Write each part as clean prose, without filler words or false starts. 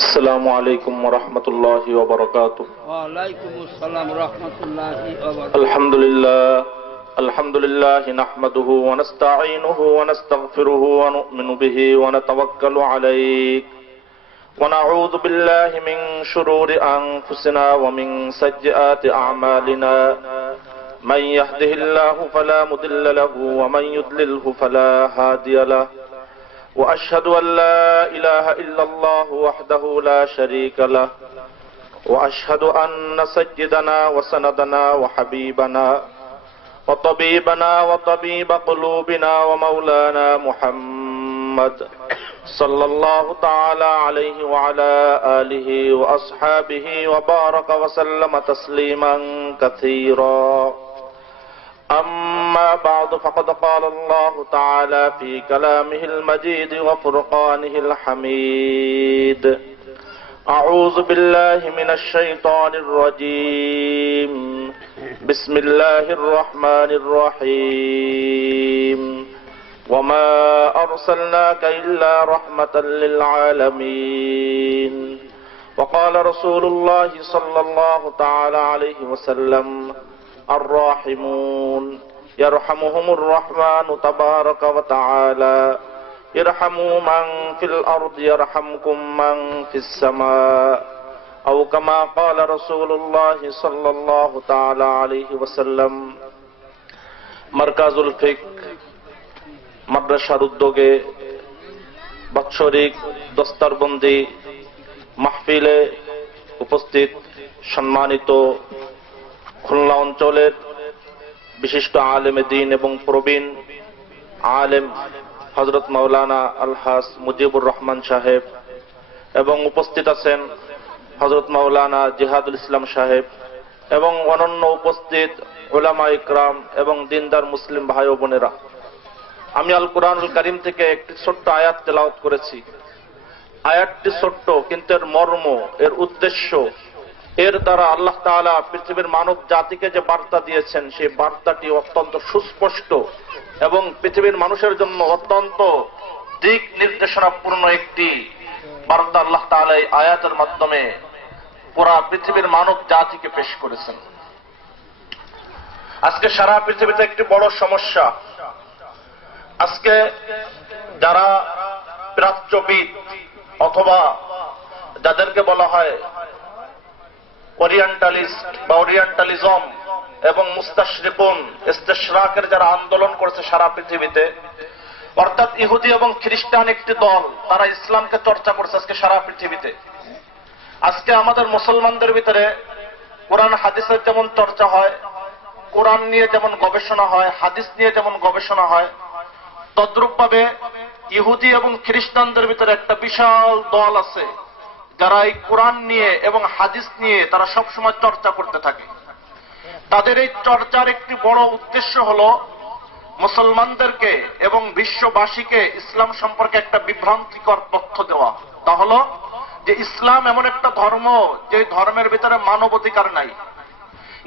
السلام عليكم ورحمة الله وبركاته. وعليكم السلام ورحمة الله وبركاته. الحمد لله نحمده ونستعينه ونستغفره ونؤمن به ونتوكل عليه ونعوذ بالله من شرور أنفسنا ومن سيئات أعمالنا من يهده الله فلا مضل له ومن يضلله فلا هادي له وأشهد أن لا إله إلا الله وحده لا شريك له وأشهد أن سيدنا وسندنا وحبيبنا وطبيبنا وطبيب قلوبنا ومولانا محمد صلى الله تعالى عليه وعلى آله وأصحابه وبارك وسلم تسليما كثيرا. أما بعد فقد قال الله تعالى في كلامه المجيد وفرقانه الحميد: أعوذ بالله من الشيطان الرجيم. بسم الله الرحمن الرحيم. وما أرسلناك إلا رحمة للعالمين. وقال رسول الله صلى الله تعالى عليه وسلم: الراحمون يرحمهم الرحمن تبارك وتعالى ارحموا من في الأرض يرحمكم من في السماء أو كما قال رسول الله صلى الله تعالى عليه وسلم. মারকাজুল ফিক মাদ্রাসার উদ্যোগে বাৎসরিক দস্তারবন্দি মাহফিলে উপস্থিত সম্মানিত খুলনা অঞ্চলের বিশিষ্ট আলেমে দ্বীন এবং প্রবীণ আলেম হযরত মাওলানা আলহাজ মুজিবুর রহমান সাহেব এবং উপস্থিত আছেন হযরত মাওলানা জিহাদুল ইসলাম সাহেব এবং অন্যান্য উপস্থিত উলামা ইকরাম এবং দিনদার মুসলিম ভাই ও বোনেরা, আমি আল কুরআনুল কারীম থেকে একটি ছোট্ট আয়াত তেলাওয়াত করেছি। আয়াতটি ছোট্ট, কিন্তু এর মর্ম, এর উদ্দেশ্য, এর দ্বারা আল্লাহ তাআলা পৃথিবীর মানব জাতিকে যে বার্তা দিয়েছেন সেই বার্তাটি অত্যন্ত সুস্পষ্ট এবং পৃথিবীর মানুষের জন্য অত্যন্ত দিক নির্দেশনাপূর্ণ একটি বার্তা আল্লাহ তাআলা এই আয়াতের মাধ্যমে পুরা পৃথিবীর মানব জাতিকে পেশ করেছেন। আজকে সারা পৃথিবীতে একটি বড় সমস্যা, আজকে যারা প্রাচ্যবিদ অথবা যাদেরকে বলা হয় ওরিয়েন্টালিস্ট বা ওরিয়েন্টালিজম এবং মুস্তাশরিকুন, ইস্তেশরাকের যারা আন্দোলন করেছে সারা পৃথিবীতে, অর্থাৎ ইহুদি এবং খ্রিস্টান একটি দল, তারা ইসলামকে চর্চা করছে আজকে সারা পৃথিবীতে। আজকে আমাদের মুসলমানদের ভিতরে কোরআন হাদিসের যেমন চর্চা হয়, কোরআন নিয়ে যেমন গবেষণা হয়, হাদিস নিয়ে যেমন গবেষণা হয়, তদ্রূপভাবে ইহুদি এবং খ্রিস্টানদের ভিতরে একটা বিশাল দল আছে যারা এই কোরআন নিয়ে এবং হাদিস নিয়ে তারা সবসময় চর্চা করতে থাকে। তাদের এই চর্চার একটি বড় উদ্দেশ্য হল মুসলমানদেরকে এবং বিশ্ববাসীকে ইসলাম সম্পর্কে একটা বিভ্রান্তিকর তথ্য দেওয়া। তা হল যে ইসলাম এমন একটা ধর্ম যে ধর্মের ভিতরে মানবাধিকার নাই।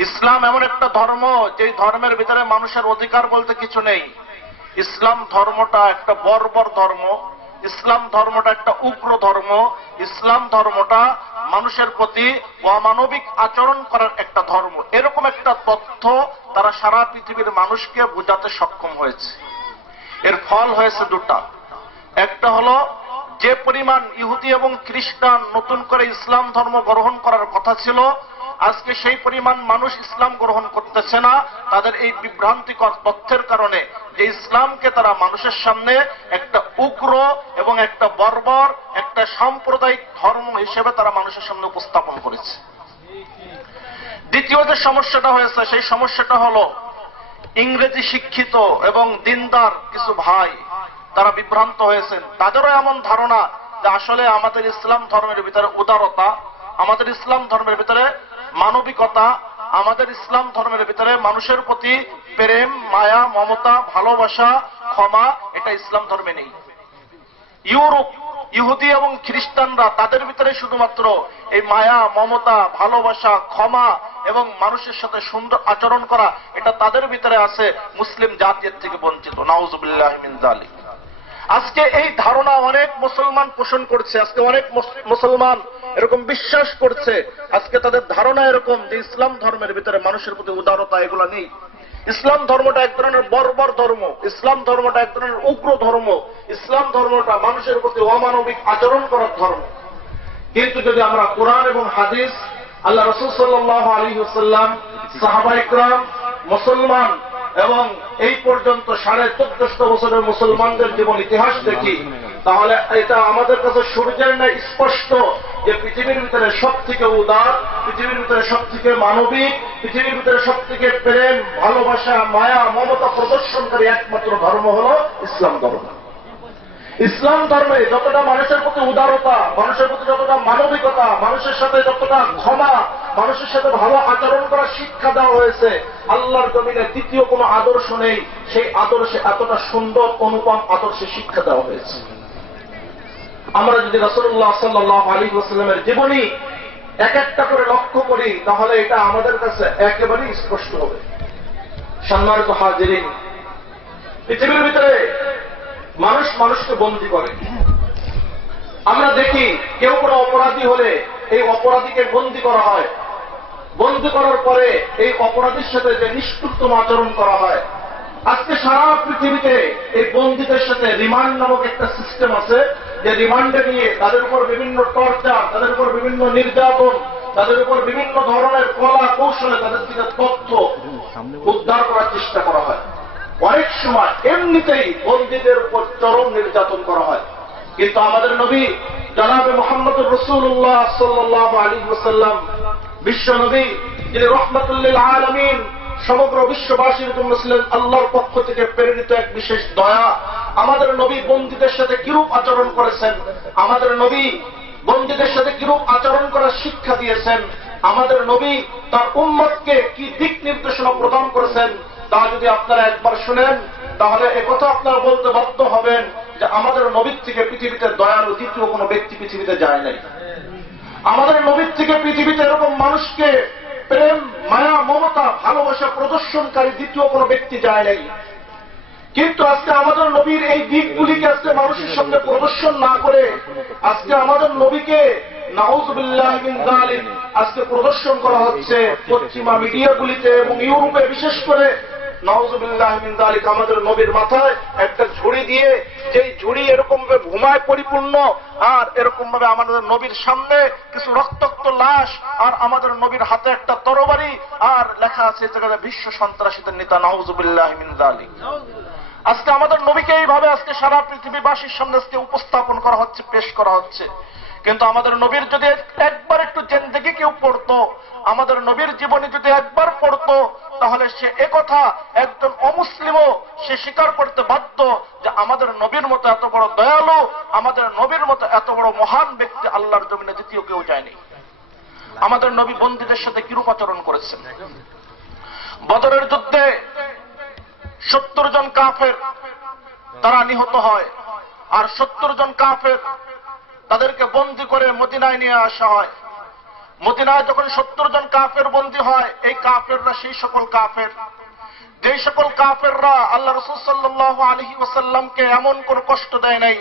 ইসলাম এমন একটা ধর্ম যে ধর্মের ভিতরে মানুষের অধিকার বলতে কিছু নেই। ইসলাম ধর্মটা একটা বর্বর ধর্ম, ইসলাম ধর্মটা একটা উগ্র ধর্ম, ইসলাম ধর্মটা মানুষের প্রতি অমানবিক আচরণ করার একটা ধর্ম। এরকম একটা তথ্য তারা সারা পৃথিবীর মানুষকে বোঝাতে সক্ষম হয়েছে। এর ফল হয়েছে দুটা। একটা হলো যে পরিমাণ ইহুদি এবং খ্রিস্টান নতুন করে ইসলাম ধর্ম গ্রহণ করার কথা ছিল, আজকে সেই পরিমাণ মানুষ ইসলাম গ্রহণ করতেছে না তাদের এই বিভ্রান্তিকর তথ্যের কারণে, যে ইসলামকে তারা মানুষের সামনে একটা উগ্র এবং একটা বর্বর, একটা সাম্প্রদায়িক ধর্ম হিসেবে তারা মানুষের সামনে উপস্থাপন করেছে। দ্বিতীয় যে সমস্যাটা হয়েছে সেই সমস্যাটা হলো ইংরেজি শিক্ষিত এবং দিনদার কিছু ভাই তারা বিভ্রান্ত হয়েছেন। তাদেরও এমন ধারণা যে আসলে আমাদের ইসলাম ধর্মের ভিতরে উদারতা, আমাদের ইসলাম ধর্মের ভিতরে মানবিকতা, আমাদের ইসলাম ধর্মের ভিতরে মানুষের প্রতি প্রেম, মায়া, মমতা, ভালোবাসা, ক্ষমা, এটা ইসলাম ধর্মে নেই। ইউরোপ ইহুদি এবং খ্রিস্টানরা তাদের ভিতরে শুধুমাত্র এই মায়া, মমতা, ভালোবাসা, ক্ষমা এবং মানুষের সাথে সুন্দর আচরণ করা, এটা তাদের ভিতরে আছে। মুসলিম জাতির থেকে বঞ্চিত। নাউজুবিল্লাহি মিন যালিক। আজকে এই ধারণা অনেক মুসলমান পোষণ করছে, আজকে অনেক মুসলমান এরকম বিশ্বাস করছে, আজকে তাদের ধারণা এরকম যে ইসলাম ধর্মের ভিতরে মানুষের প্রতি উদারতা এগুলো নেই। ইসলাম ধর্মটা এক ধরনের বর্বর ধর্ম, ইসলাম ধর্মটা এক ধরনের উগ্র ধর্ম, ইসলাম ধর্মটা মানুষের প্রতি অমানবিক আচরণ করার ধর্ম। কিন্তু যদি আমরা কোরআন এবং হাদিস, আল্লাহ রাসূল সাল্লাল্লাহু আলাইহি ওয়াসাল্লাম, সাহাবা ইকরাম, মুসলমান এবং এই পর্যন্ত 1450 বছরের মুসলমানদের জীবন ইতিহাস দেখি, তাহলে এটা আমাদের কাছে সূর্যের ন্যায় স্পষ্ট যে পৃথিবীর ভিতরে সব থেকে উদার, পৃথিবীর ভিতরে সব থেকে মানবিক, পৃথিবীর ভিতরে সব থেকে প্রেম, ভালোবাসা, মায়া, মমতা প্রদর্শনকারী একমাত্র ধর্ম হল ইসলাম ধর্ম। ইসলাম ধর্মে যতটা মানুষের প্রতি উদারতা, মানুষের প্রতি যতটা মানবিকতা, মানুষের সাথে যতটা ক্ষমা, মানুষের সাথে ভালো আচরণ করার শিক্ষা দেওয়া হয়েছে, আল্লাহর জমিনে দ্বিতীয় কোনো আদর্শ নেই সেই আদর্শে এতটা সুন্দর অনুপম আদর্শে শিক্ষা দেওয়া হয়েছে। আমরা যদি রাসূলুল্লাহ সাল্লাল্লাহু আলাইহি ওয়াসাল্লামের জীবনী এক একটা করে লক্ষ্য করি, তাহলে এটা আমাদের কাছে একেবারেই স্পষ্ট হবে। সম্মানিত হাজিরিন, পৃথিবীর ভিতরে মানুষ মানুষকে বন্দী করে। আমরা দেখি কেউ কোনো অপরাধী হলে এই অপরাধীকে বন্দী করা হয়, বন্দী করার পরে এই অপরাধীর সাথে যে নিষ্ঠুরতম আচরণ করা হয়। আজকে সারা পৃথিবীতে এই বন্দীদের সাথে রিমান্ড নামক একটা সিস্টেম আছে, যে রিমান্ডে নিয়ে তাদের উপর বিভিন্ন টর্চার, তাদের উপর বিভিন্ন নির্যাতন, তাদের উপর বিভিন্ন ধরনের কলা কৌশলে তাদের থেকে তথ্য উদ্ধার করার চেষ্টা করা হয়। অনেক সময় এমনিতেই বন্দীদের উপর চরম নির্যাতন করা হয়। কিন্তু আমাদের নবী জনাবে মুহাম্মদুর রাসূলুল্লাহ সাল্লাল্লাহু আলাইহি ওয়াসাল্লাম, বিশ্ব নবী, যিনি রাহমাতুল লিল আলামিন, সমগ্র বিশ্ববাসীর জন্য ছিলেন আল্লাহর পক্ষ থেকে প্রেরিত এক বিশেষ দয়া, আমাদের নবী বন্দীদের সাথে কিরূপ আচরণ করেছেন, আমাদের নবী বন্দীদের সাথে কিরূপ আচরণ করার শিক্ষা দিয়েছেন, আমাদের নবী তার উম্মতকে কি দিক নির্দেশনা প্রদান করেছেন, তা যদি আপনারা একবার শুনেন, তাহলে একথা আপনারা বলতে বাধ্য হবেন যে আমাদের নবীর থেকে পৃথিবীতে দয়ালু দ্বিতীয় কোনো ব্যক্তি পৃথিবীতে যায় নাই। আমাদের নবীর থেকে পৃথিবীতে এরকম মানুষকে প্রেম, মায়া, মমতা, ভালোবাসা প্রদর্শনকারী দ্বিতীয় কোনো ব্যক্তি যায় নাই। কিন্তু আজকে আমাদের নবীর এই দিকগুলিকে আজকে মানুষের সামনে প্রদর্শন না করে আজকে আমাদের নবীকে নাউযুবিল্লাহি মিন যালিক আজকে প্রদর্শন করা হচ্ছে পশ্চিমা মিডিয়াগুলিতে এবং ইউরোপে বিশেষ করে। নাউযুবিল্লাহি মিন যালিক আমাদের নবীর মাথায় একটা ঝুড়ি দিয়ে, যেই ঝুড়ি এরকম ভাবে ঘুমায় পরিপূর্ণ, আর এরকম ভাবে আমাদের নবীর সামনে কিছু রক্তাক্ত লাশ, আর আমাদের নবীর হাতে একটা তরবারি, আর লেখা আছে বিশ্ব সন্ত্রাসীদের নেতা। নাউযুবিল্লাহি মিন যালিক। আজকে আমাদের নবীকে এইভাবে আজকে সারা পৃথিবীবাসীর সামনে আজকে উপস্থাপন করা হচ্ছে, পেশ করা হচ্ছে। কিন্তু আমাদের নবীর যদি একবার একটু জিন্দেগি কেউ পড়তো, আমাদের নবীর জীবনী যদি একবার পড়তো, তাহলে সে একথা একজন অমুসলিমও সে স্বীকার করতে বাধ্য যে আমাদের নবীর মতো এত বড় দয়ালু, আমাদের নবীর মতো এত বড় মহান ব্যক্তি আল্লাহর জমিনে দ্বিতীয় কেউ যায়নি। আমাদের নবী বন্দীদের সাথে কিরূপ আচরণ করেছেন। বদরের যুদ্ধে 70 জন কাফের তারা নিহত হয়, আর 70 জন কাফের তাদেরকে বন্দী করে মদিনায় নিয়ে আসা হয়। মদিনায় যখন 70 জন কাফের বন্দী হয়, এই কাফেররা সেই সকল কাফের, যেই সকল কাফেররা আল্লাহ রাসূল সাল্লাল্লাহু আলাইহি ওয়াসাল্লামকে এমন কোন কষ্ট দেয় নাই,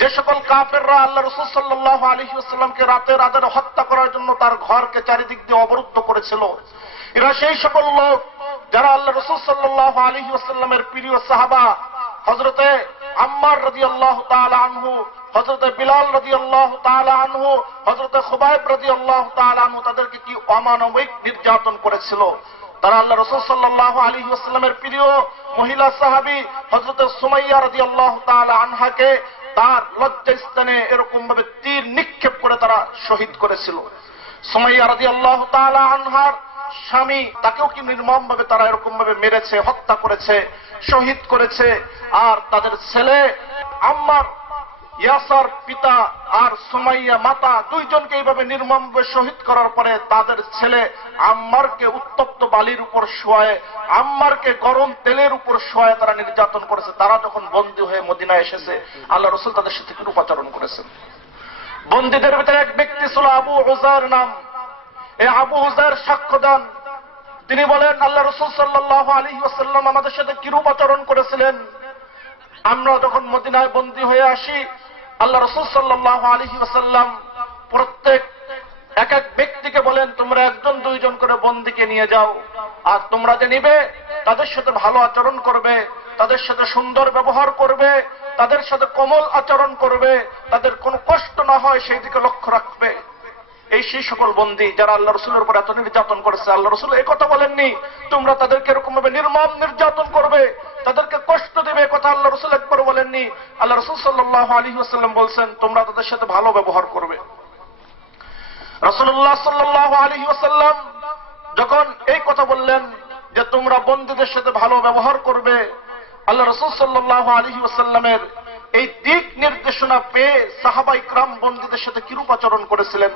যে সকল কাফেররা আল্লাহ রাসূল সাল্লাল্লাহু আলাইহি ওয়াসাল্লামকে রাতের আঁধারে হত্যা করার জন্য তার ঘরকে চারিদিক দিয়ে অবরুদ্ধ করেছিল, এরা সেই সকল লোক যারা আল্লাহ রাসূল সাল্লাল্লাহু আলাইহি ওয়াসাল্লামের প্রিয় সাহাবা হযরতে আম্মার রাদিয়াল্লাহু তাআলা আনহু, হযরতে বিলাল রাদিয়াল্লাহু তাআলা আনহু, হযরতে খুবাইব রাদিয়াল্লাহু তাআলা আনহু, তাদেরকে কি অমানবিক নির্যাতন করেছিল। তারা আল্লাহ রাসূল সাল্লাল্লাহু আলাইহি ওয়াসাল্লামের প্রিয় মহিলা সাহাবী হযরতে সুমাইয়া রাদিয়াল্লাহু তাআলা আনহাকে তার লজ্জাস্থানে এরকম ভাবে তীর নিক্ষেপ করে তারা শহীদ করেছিল। সুমাইয়া রাদিয়াল্লাহু তাআলা আনহার স্বামী, তাকেও কি নির্মম ভাবে তারা এরকম ভাবে মেরেছে, হত্যা করেছে, শহীদ করেছে। আর তাদের ছেলে আম্মার, ইয়াসার পিতা আর সুমাইয়া মাতা, দুইজনকে এইভাবে নির্মমভাবে শহীদ করার পরে তাদের ছেলে আম্মারকে উত্তপ্ত বালির উপর শোয়ায়, আম্মারকে গরম তেলের উপর শোয়ায় তারা নির্যাতন করেছে। তারা যখন বন্দী হয়ে মদিনায় এসেছে, আল্লাহ রাসূল তাদের সাথে কিরূপ আচরণ করেছেন। বন্দীদের ভিতরে এক ব্যক্তি ছিল আবু হুজার নাম। এই আবু হুজার সাক্ষ্য দেন, তিনি বলেন আল্লাহ রাসূল সাল্লাল্লাহু আলাইহি ওয়াসাল্লাম আমাদের সাথে কিরূপ আচরণ করেছিলেন। আমরা যখন মদিনায় বন্দী হয়ে আসি, আল্লাহ রাসূল সাল্লাল্লাহু আলাইহি ওয়াসাল্লাম প্রত্যেক এক এক ব্যক্তিকে বলেন, তোমরা একজন দুইজন করে বন্দীকে নিয়ে যাও, আর তোমরা যে নিবে তাদের সাথে ভালো আচরণ করবে, তাদের সাথে সুন্দর ব্যবহার করবে, তাদের সাথে কোমল আচরণ করবে, তাদের কোনো কষ্ট না হয় সেই দিকে লক্ষ্য রাখবে। এই সেই সকল বন্দী যারা আল্লাহ রসুলের উপর এত নির্যাতন করেছে। আল্লাহ রসুল এই কথা বলেননি তোমরা তাদেরকে এরকম ভাবে নির্মম নির্যাতন করবে, তাদেরকে কষ্ট দেবে, কথা আল্লাহ রসুল একবার বলেননি। আল্লাহ রসুল সাল্লাল্লাহু আলাইহি ওয়াসাল্লাম বলছেন তোমরা তাদের সাথে ভালো ব্যবহার করবে। রাসূলুল্লাহ সাল্লাল্লাহু আলাইহি ওয়াসাল্লাম যখন এই কথা বললেন যে তোমরা বন্দীদের সাথে ভালো ব্যবহার করবে, আল্লাহ রাসূল সাল্লাল্লাহু আলাইহি ওয়াসাল্লামের এই দিক নির্দেশনা পেয়ে সাহাবা ইকরাম বন্দীদের সাথে কিরূপ আচরণ করেছিলেন।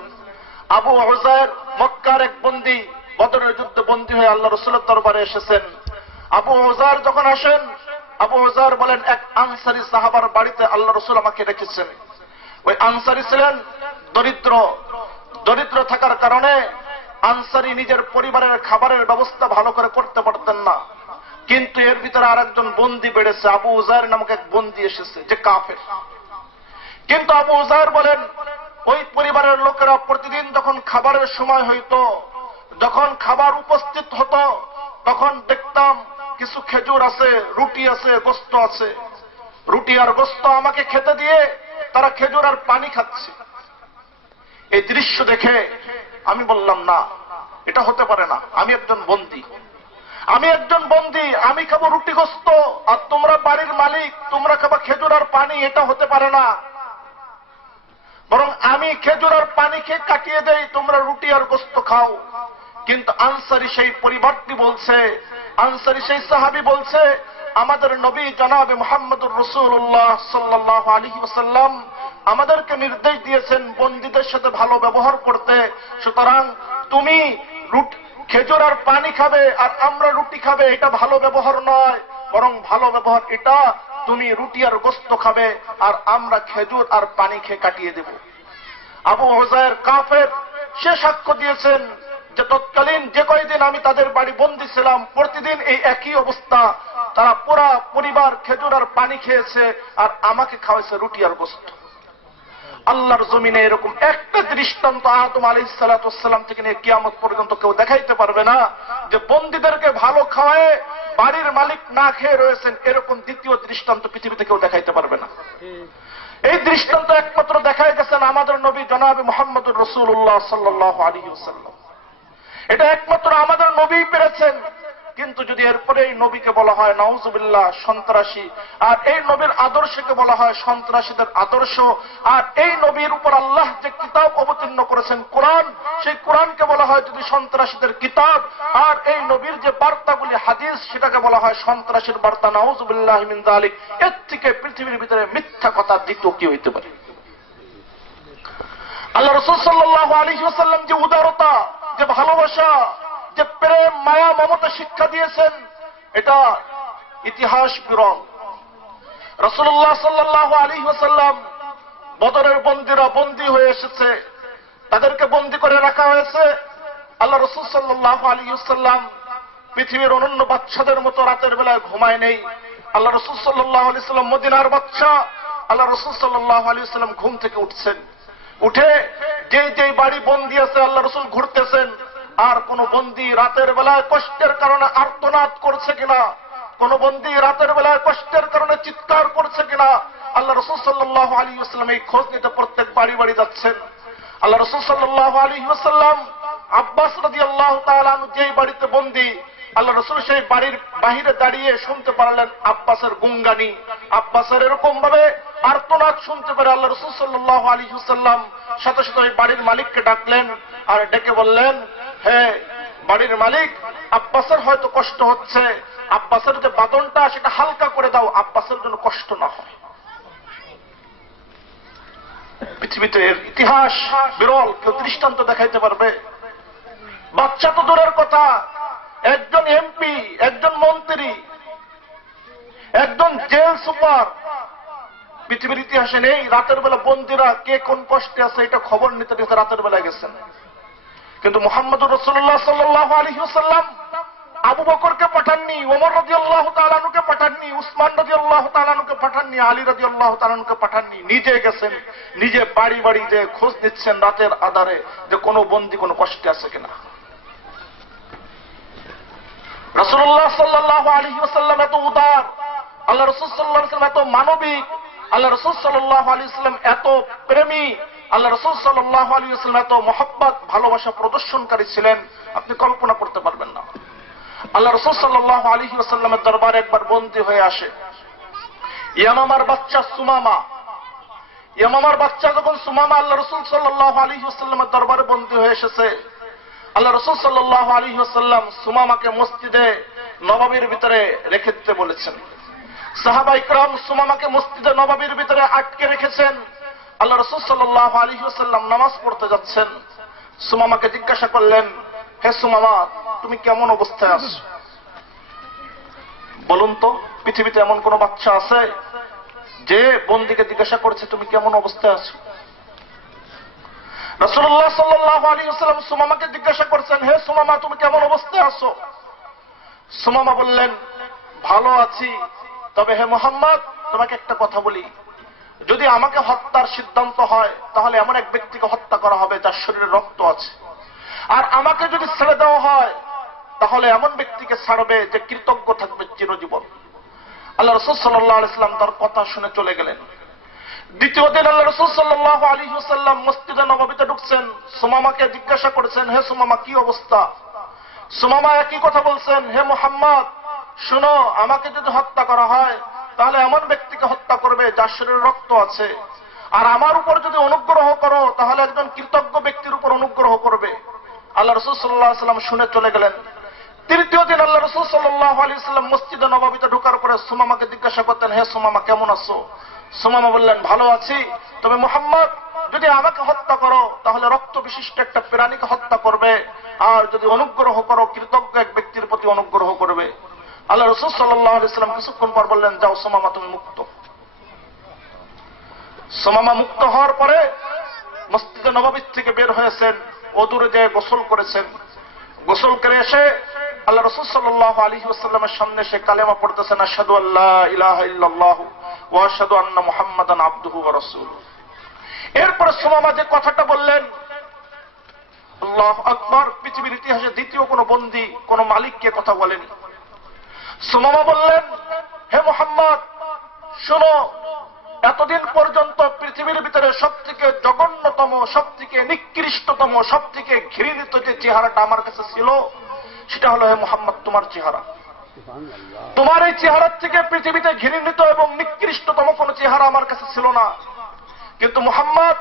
আবু উযার মক্কার এক বন্দী, বদরের যুদ্ধে বন্দী হয়ে আল্লাহ রাসূলের দরবারে এসেছেন। আবু উযার যখন আসেন, আবু উযার বলেন এক আনসারী সাহাবার বাড়িতে আল্লাহ রাসূল আমাকে রেখেছেন। ওই আনসারী ছিলেন দরিদ্র থাকার কারণে আনসারী নিজের পরিবারের খাবারের ব্যবস্থা ভালো করে করতে পারতেন না। কিন্তু এর ভিতরে আরেকজন বন্দী বেড়েছে, আবু উযার নামক এক বন্দী এসেছে যে কাফের। কিন্তু আবু উযার বলেন ওই পরিবারের লোকেরা প্রতিদিন যখন খাবারের সময় হইতো, যখন খাবার উপস্থিত হতো, তখন দেখতাম কিছু খেজুর আছে, রুটি আছে, গোশত আছে। রুটি আর গোশত আমাকে খেতে দিয়ে তারা খেজুর আর পানি খাচ্ছে। এই দৃশ্য দেখে আমি বললাম না, এটা হতে পারে না। আমি একজন বন্দী, আমি খাবো রুটি গোশত, আর তোমরা বাড়ির মালিক, তোমরা খাবা খেজুর আর পানি, এটা হতে পারে না। বরং আমি খেজুর আর পানি খেয়ে কাটিয়ে দেই, তোমরা রুটি আর গোশত খাও। কিন্তু আনসারী সেই পরিবারটি বলছে, আনসারী সেই সাহাবী বলছে, আমাদের নবী জনাবে মুহাম্মদুর রাসূলুল্লাহ সাল্লাল্লাহু আলাইহি ওয়াসাল্লাম আমাদেরকে নির্দেশ দিয়েছেন বন্দীদের সাথে ভালো ব্যবহার করতে। সুতরাং তুমি খেজুর আর পানি খাবে আর আমরা রুটি খাবে, এটা ভালো ব্যবহার নয়, বরং ভালো ব্যবহার এটা তুমি রুটি আর গোশত খাবে আর আমরা খেজুর আর পানি খেয়ে কাটিয়ে দেব। আবু উযার কাফের, সে সাক্ষ্য দিয়েছেন যে তৎকালীন যে কয়দিন আমি তাদের বাড়ি বন্দী ছিলাম, প্রতিদিন এই একই অবস্থা, তারা পুরা পরিবার খেজুর আর পানি খেয়েছে আর আমাকে খাওয়াইছে রুটি আর গোশত। আল্লাহর জমিনে এরকম একটা দৃষ্টান্ত আদম আলাইহিস সালাতু ওয়াস সালাম থেকে নিয়ে কিয়ামত পর্যন্ত কেউ দেখাইতে পারবে না যে বন্দীদেরকে ভালো খাওয়ায় বাড়ির মালিক না খেয়ে রয়েছেন। এরকম দ্বিতীয় দৃষ্টান্ত পৃথিবীতে কেউ দেখাইতে পারবে না। এই দৃষ্টান্ত একমাত্র দেখাই গেছেন আমাদের নবী জনাবে মুহাম্মদুর রাসূলুল্লাহ সাল্লাল্লাহু আলাইহি ওয়াসাল্লাম। এটা একমাত্র আমাদের নবী পেরেছেন। কিন্তু যদি এরপরে এই নবীকে বলা হয় নাউজুবিল্লাহ সন্ত্রাসী, আর এই নবীর আদর্শকে বলা হয় সন্ত্রাসীদের আদর্শ, আর এই নবীর উপর আল্লাহ যে কিতাব অবতীর্ণ করেছেন কোরআন, সেই কোরআনকে বলা হয় যদি সন্ত্রাসীদের কিতাব, আর এই নবীর যে বার্তাগুলি হাদিস সেটাকে বলা হয় সন্ত্রাসীর বার্তা, নাউজুবিল্লাহ মিন যালিক। এর থেকে পৃথিবীর ভিতরে মিথ্যা কথা দ্বিতীয় কি হইতে পারে? আল্লাহ রাসূল সাল্লাল্লাহু আলাইহি ওয়াসাল্লাম যে উদারতা, যে ভালোবাসা, যে প্রেম, মায়া, মমতা শিক্ষা দিয়েছেন, এটা ইতিহাস বিরল। রাসূলুল্লাহ সাল্লাল্লাহু আলাইহি ওয়াসাল্লাম বদরের বন্দীরা বন্দী হয়ে এসেছে, তাদেরকে বন্দী করে রাখা হয়েছে। আল্লাহ রাসূল সাল্লাল্লাহু আলাইহি ওয়াসাল্লাম পৃথিবীর অন্যান্য বাদশাদের মতো রাতের বেলায় ঘুমায় নেই। আল্লাহ রাসূল সাল্লাল্লাহু আলাইহি ওয়াসাল্লাম মদিনার বাদশা, আল্লাহ রাসূল সাল্লাল্লাহু আলাইহি ওয়াসাল্লাম ঘুম থেকে উঠছেন, উঠে যে বাড়ি বন্দী আছে আল্লাহ রাসূল ঘুরতেছেন, আর কোন বন্দী রাতের বেলায় কষ্টের কারণে আর্তনাদ করছে কিনা, কোন বন্দী রাতের বেলায় কষ্টের কারণে চিৎকার করছে কিনা, আল্লাহ রাসূল সাল্লাল্লাহু আলাইহি ওয়াসাল্লাম এই খোঁজ নিতে প্রত্যেক বাড়ি বাড়ি যাচ্ছেন। আল্লাহ রাসূল সাল্লাল্লাহু আলাইহি ওয়াসাল্লাম আব্বাস রাদিয়াল্লাহু তাআলা আনহু যেই বাড়িতে বন্দী, আল্লাহ রাসূল সেই বাড়ির বাহিরে দাঁড়িয়ে শুনতে পারলেন আব্বাসের গুঙ্গানি, আব্বাসের এরকম ভাবে আর্তনাদ শুনতে পেরে আল্লাহ রাসূল সাল্লাল্লাহু আলাইহি ওয়াসাল্লাম সাথে সাথে ওই বাড়ির মালিককে ডাকলেন আর ডেকে বললেন, হে বাড়ির মালিক, আব্বাসের হয়তো কষ্ট হচ্ছে, আব্বাসের যে বাদনটা সেটা হালকা করে দাও, আব্বাসের জন্য কষ্ট না হয়। পৃথিবীতে এর ইতিহাস বিরল, কেউ দৃষ্টান্ত দেখাইতে পারবে? বাচ্চা তো দূরের কথা, একজন এমপি, একজন মন্ত্রী, একজন জেল সুপার পৃথিবীর ইতিহাসে নেই। রাতের বেলা বন্দীরা কে কোন কষ্টে আছে এটা খবর নিতে রাতের বেলায় গেছেন। কিন্তু মুহাম্মদুর রাসূলুল্লাহ সাল্লাল্লাহু আলাইহি ওয়াসাল্লাম আবু বকরকে পাঠাননি, ওমর রাদিয়াল্লাহু তাআলা আনহুকে পাঠাননি, উসমান রাদিয়াল্লাহু তাআলা আনহুকে পাঠাননি, আলী রাদিয়াল্লাহু তাআলা আনহুকে পাঠাননি, নিজে গেছেন, নিজে বাড়ি বাড়ি যে খোঁজ নিচ্ছেন রাতের আধারে যে কোনো বন্দী কোনো কষ্টে আছে কিনা। রাসূলুল্লাহ সাল্লাল্লাহু আলাইহি ওয়াসাল্লাম এত উদার, আল্লাহ রাসূল সাল্লাল্লাহু আলাইহি ওয়াসাল্লাম এত মানবিক, আল্লাহ রাসূল সাল্লাল্লাহু আলাইহি ওয়াসাল্লাম এত প্রেমী, আল্লাহ রাসূল সাল্লাল্লাহু আলাইহি ওয়াসাল্লাম এত মহব্বত ভালোবাসা প্রদর্শনকারী ছিলেন, আপনি কল্পনা করতে পারবেন না। আল্লাহ রাসূল সাল্লাল্লাহু আলাইহি ওয়াসাল্লামের দরবারে একবার বন্দী হয়ে আসে ইয়ামামার বাচ্চা সুমামা। ইয়ামামার বাচ্চা যখন সুমামা আল্লাহ রাসূল সাল্লাল্লাহু আলাইহি ওয়াসাল্লামের দরবারে বন্দী হয়ে এসেছে, আল্লাহ রাসূল সাল্লাল্লাহু আলাইহি ওয়াসাল্লাম সুমামাকে মসজিদে নববীর ভিতরে রেখে দিতে বলেছেন। সাহাবা ইকরাম সুমামাকে মসজিদে নববীর ভিতরে আটকে রেখেছেন। আল্লাহ রাসূল সাল্লাল্লাহু আলাইহি ওয়াসাল্লাম নামাজ পড়তে যাচ্ছেন। সুমামাকে জিজ্ঞাসা করলেন, হে সুমামা, তুমি কেমন অবস্থায় আছো? বলুন তো, পৃথিবীতে এমন কোন বাচ্চা আছে যে বন্দীকে জিজ্ঞাসা করছে তুমি কেমন অবস্থায় আছো? রাসূলুল্লাহ সাল্লাল্লাহু আলাইহি ওয়াসাল্লাম সুমামাকে জিজ্ঞাসা করছেন, হে সুমামা, তুমি কেমন অবস্থায় আছো? সুমামা বললেন, ভালো আছি, তবে হে মুহাম্মদ, তোমাকে একটা কথা বলি, যদি আমাকে হত্যার সিদ্ধান্ত হয় তাহলে এমন এক ব্যক্তিকে হত্যা করা হবে যার শরীরে রক্ত আছে, আর আমাকে যদি ছেড়ে দেওয়া হয় তাহলে এমন ব্যক্তিকে ছাড়বে যে কৃতজ্ঞ থাকবে চিরজীবন। আল্লাহ রাসূল সাল্লাল্লাহু আলাইহি ওয়াসাল্লাম তার কথা শুনে চলে গেলেন। দ্বিতীয় দিন আল্লাহ রাসূল সাল্লাল্লাহু আলাইহি ওয়াসাল্লাম মসজিদে নববীতে ঢুকছেন। সুমামাকে জিজ্ঞাসা করেছেন, হে সুমামা, কি অবস্থা? সুমামা একই কথা বলছেন, হে মুহাম্মদ, শুনো, আমাকে যদি হত্যা করা হয় তাহলে এমন ব্যক্তিকে হত্যা করবে যার শরীরে রক্ত আছে, আর আমার উপর যদি অনুগ্রহ করো তাহলে একজন কৃতজ্ঞ ব্যক্তির উপর অনুগ্রহ করবে। আল্লাহ রাসূল সাল্লাল্লাহু আলাইহি ওয়াসাল্লাম শুনে চলে গেলেন। তৃতীয় দিন আল্লাহ রাসূল সাল্লাল্লাহু আলাইহি ওয়াসাল্লাম মসজিদে নববীতে ঢোকার পরে সুমামাকে জিজ্ঞাসা করতেন, হে সুমামা, কেমন আছো? সুমামা বললেন, ভালো আছি, তবে মুহাম্মদ, যদি আমাকে হত্যা করো তাহলে রক্ত বিশিষ্ট একটা প্রাণীকে হত্যা করবে, আর যদি অনুগ্রহ করো কৃতজ্ঞ এক ব্যক্তির প্রতি অনুগ্রহ করবে। আল্লাহ রাসূল সাল্লাল্লাহু আলাইহি ওয়াসাল্লাম কিছুক্ষণ পর বললেন, যাও সুমামা, তুমি মুক্ত। সুমামা মুক্ত হওয়ার পরে মসজিদে নববী থেকে বের হয়েছেন, ওযুরে যেয়ে গোসল করেছেন। গোসল করে এসে আল্লাহ রাসূল সাল্লাল্লাহু আলাইহি ওয়াসাল্লামের সামনে সে কালেমা পড়তেছেন, আশহাদু আল্লা ইলাহা ইল্লাল্লাহু ওয়া আশহাদু আন্না মুহাম্মাদান আবদুহু ওয়া রাসূলুহু। এরপরে সুমামা যে কথাটা বললেন, আল্লাহু আকবার, পৃথিবীর ইতিহাসে দ্বিতীয় কোন বন্দী কোন মালিককে কথা বলেনি। সুমামা বললেন, হে মুহাম্মদ, শোনো, এতদিন পর্যন্ত পৃথিবীর ভিতরে সবথেকে জঘন্যতম, সবথেকে নিকৃষ্টতম, সবথেকে ঘৃণিত যে চেহারাটা আমার কাছে ছিল সেটা হলো, হে মুহাম্মদ, তোমার চেহারা। তোমার এই চেহারার থেকে পৃথিবীতে ঘৃণিত এবং নিকৃষ্টতম কোন চেহারা আমার কাছে ছিল না। কিন্তু মুহাম্মদ,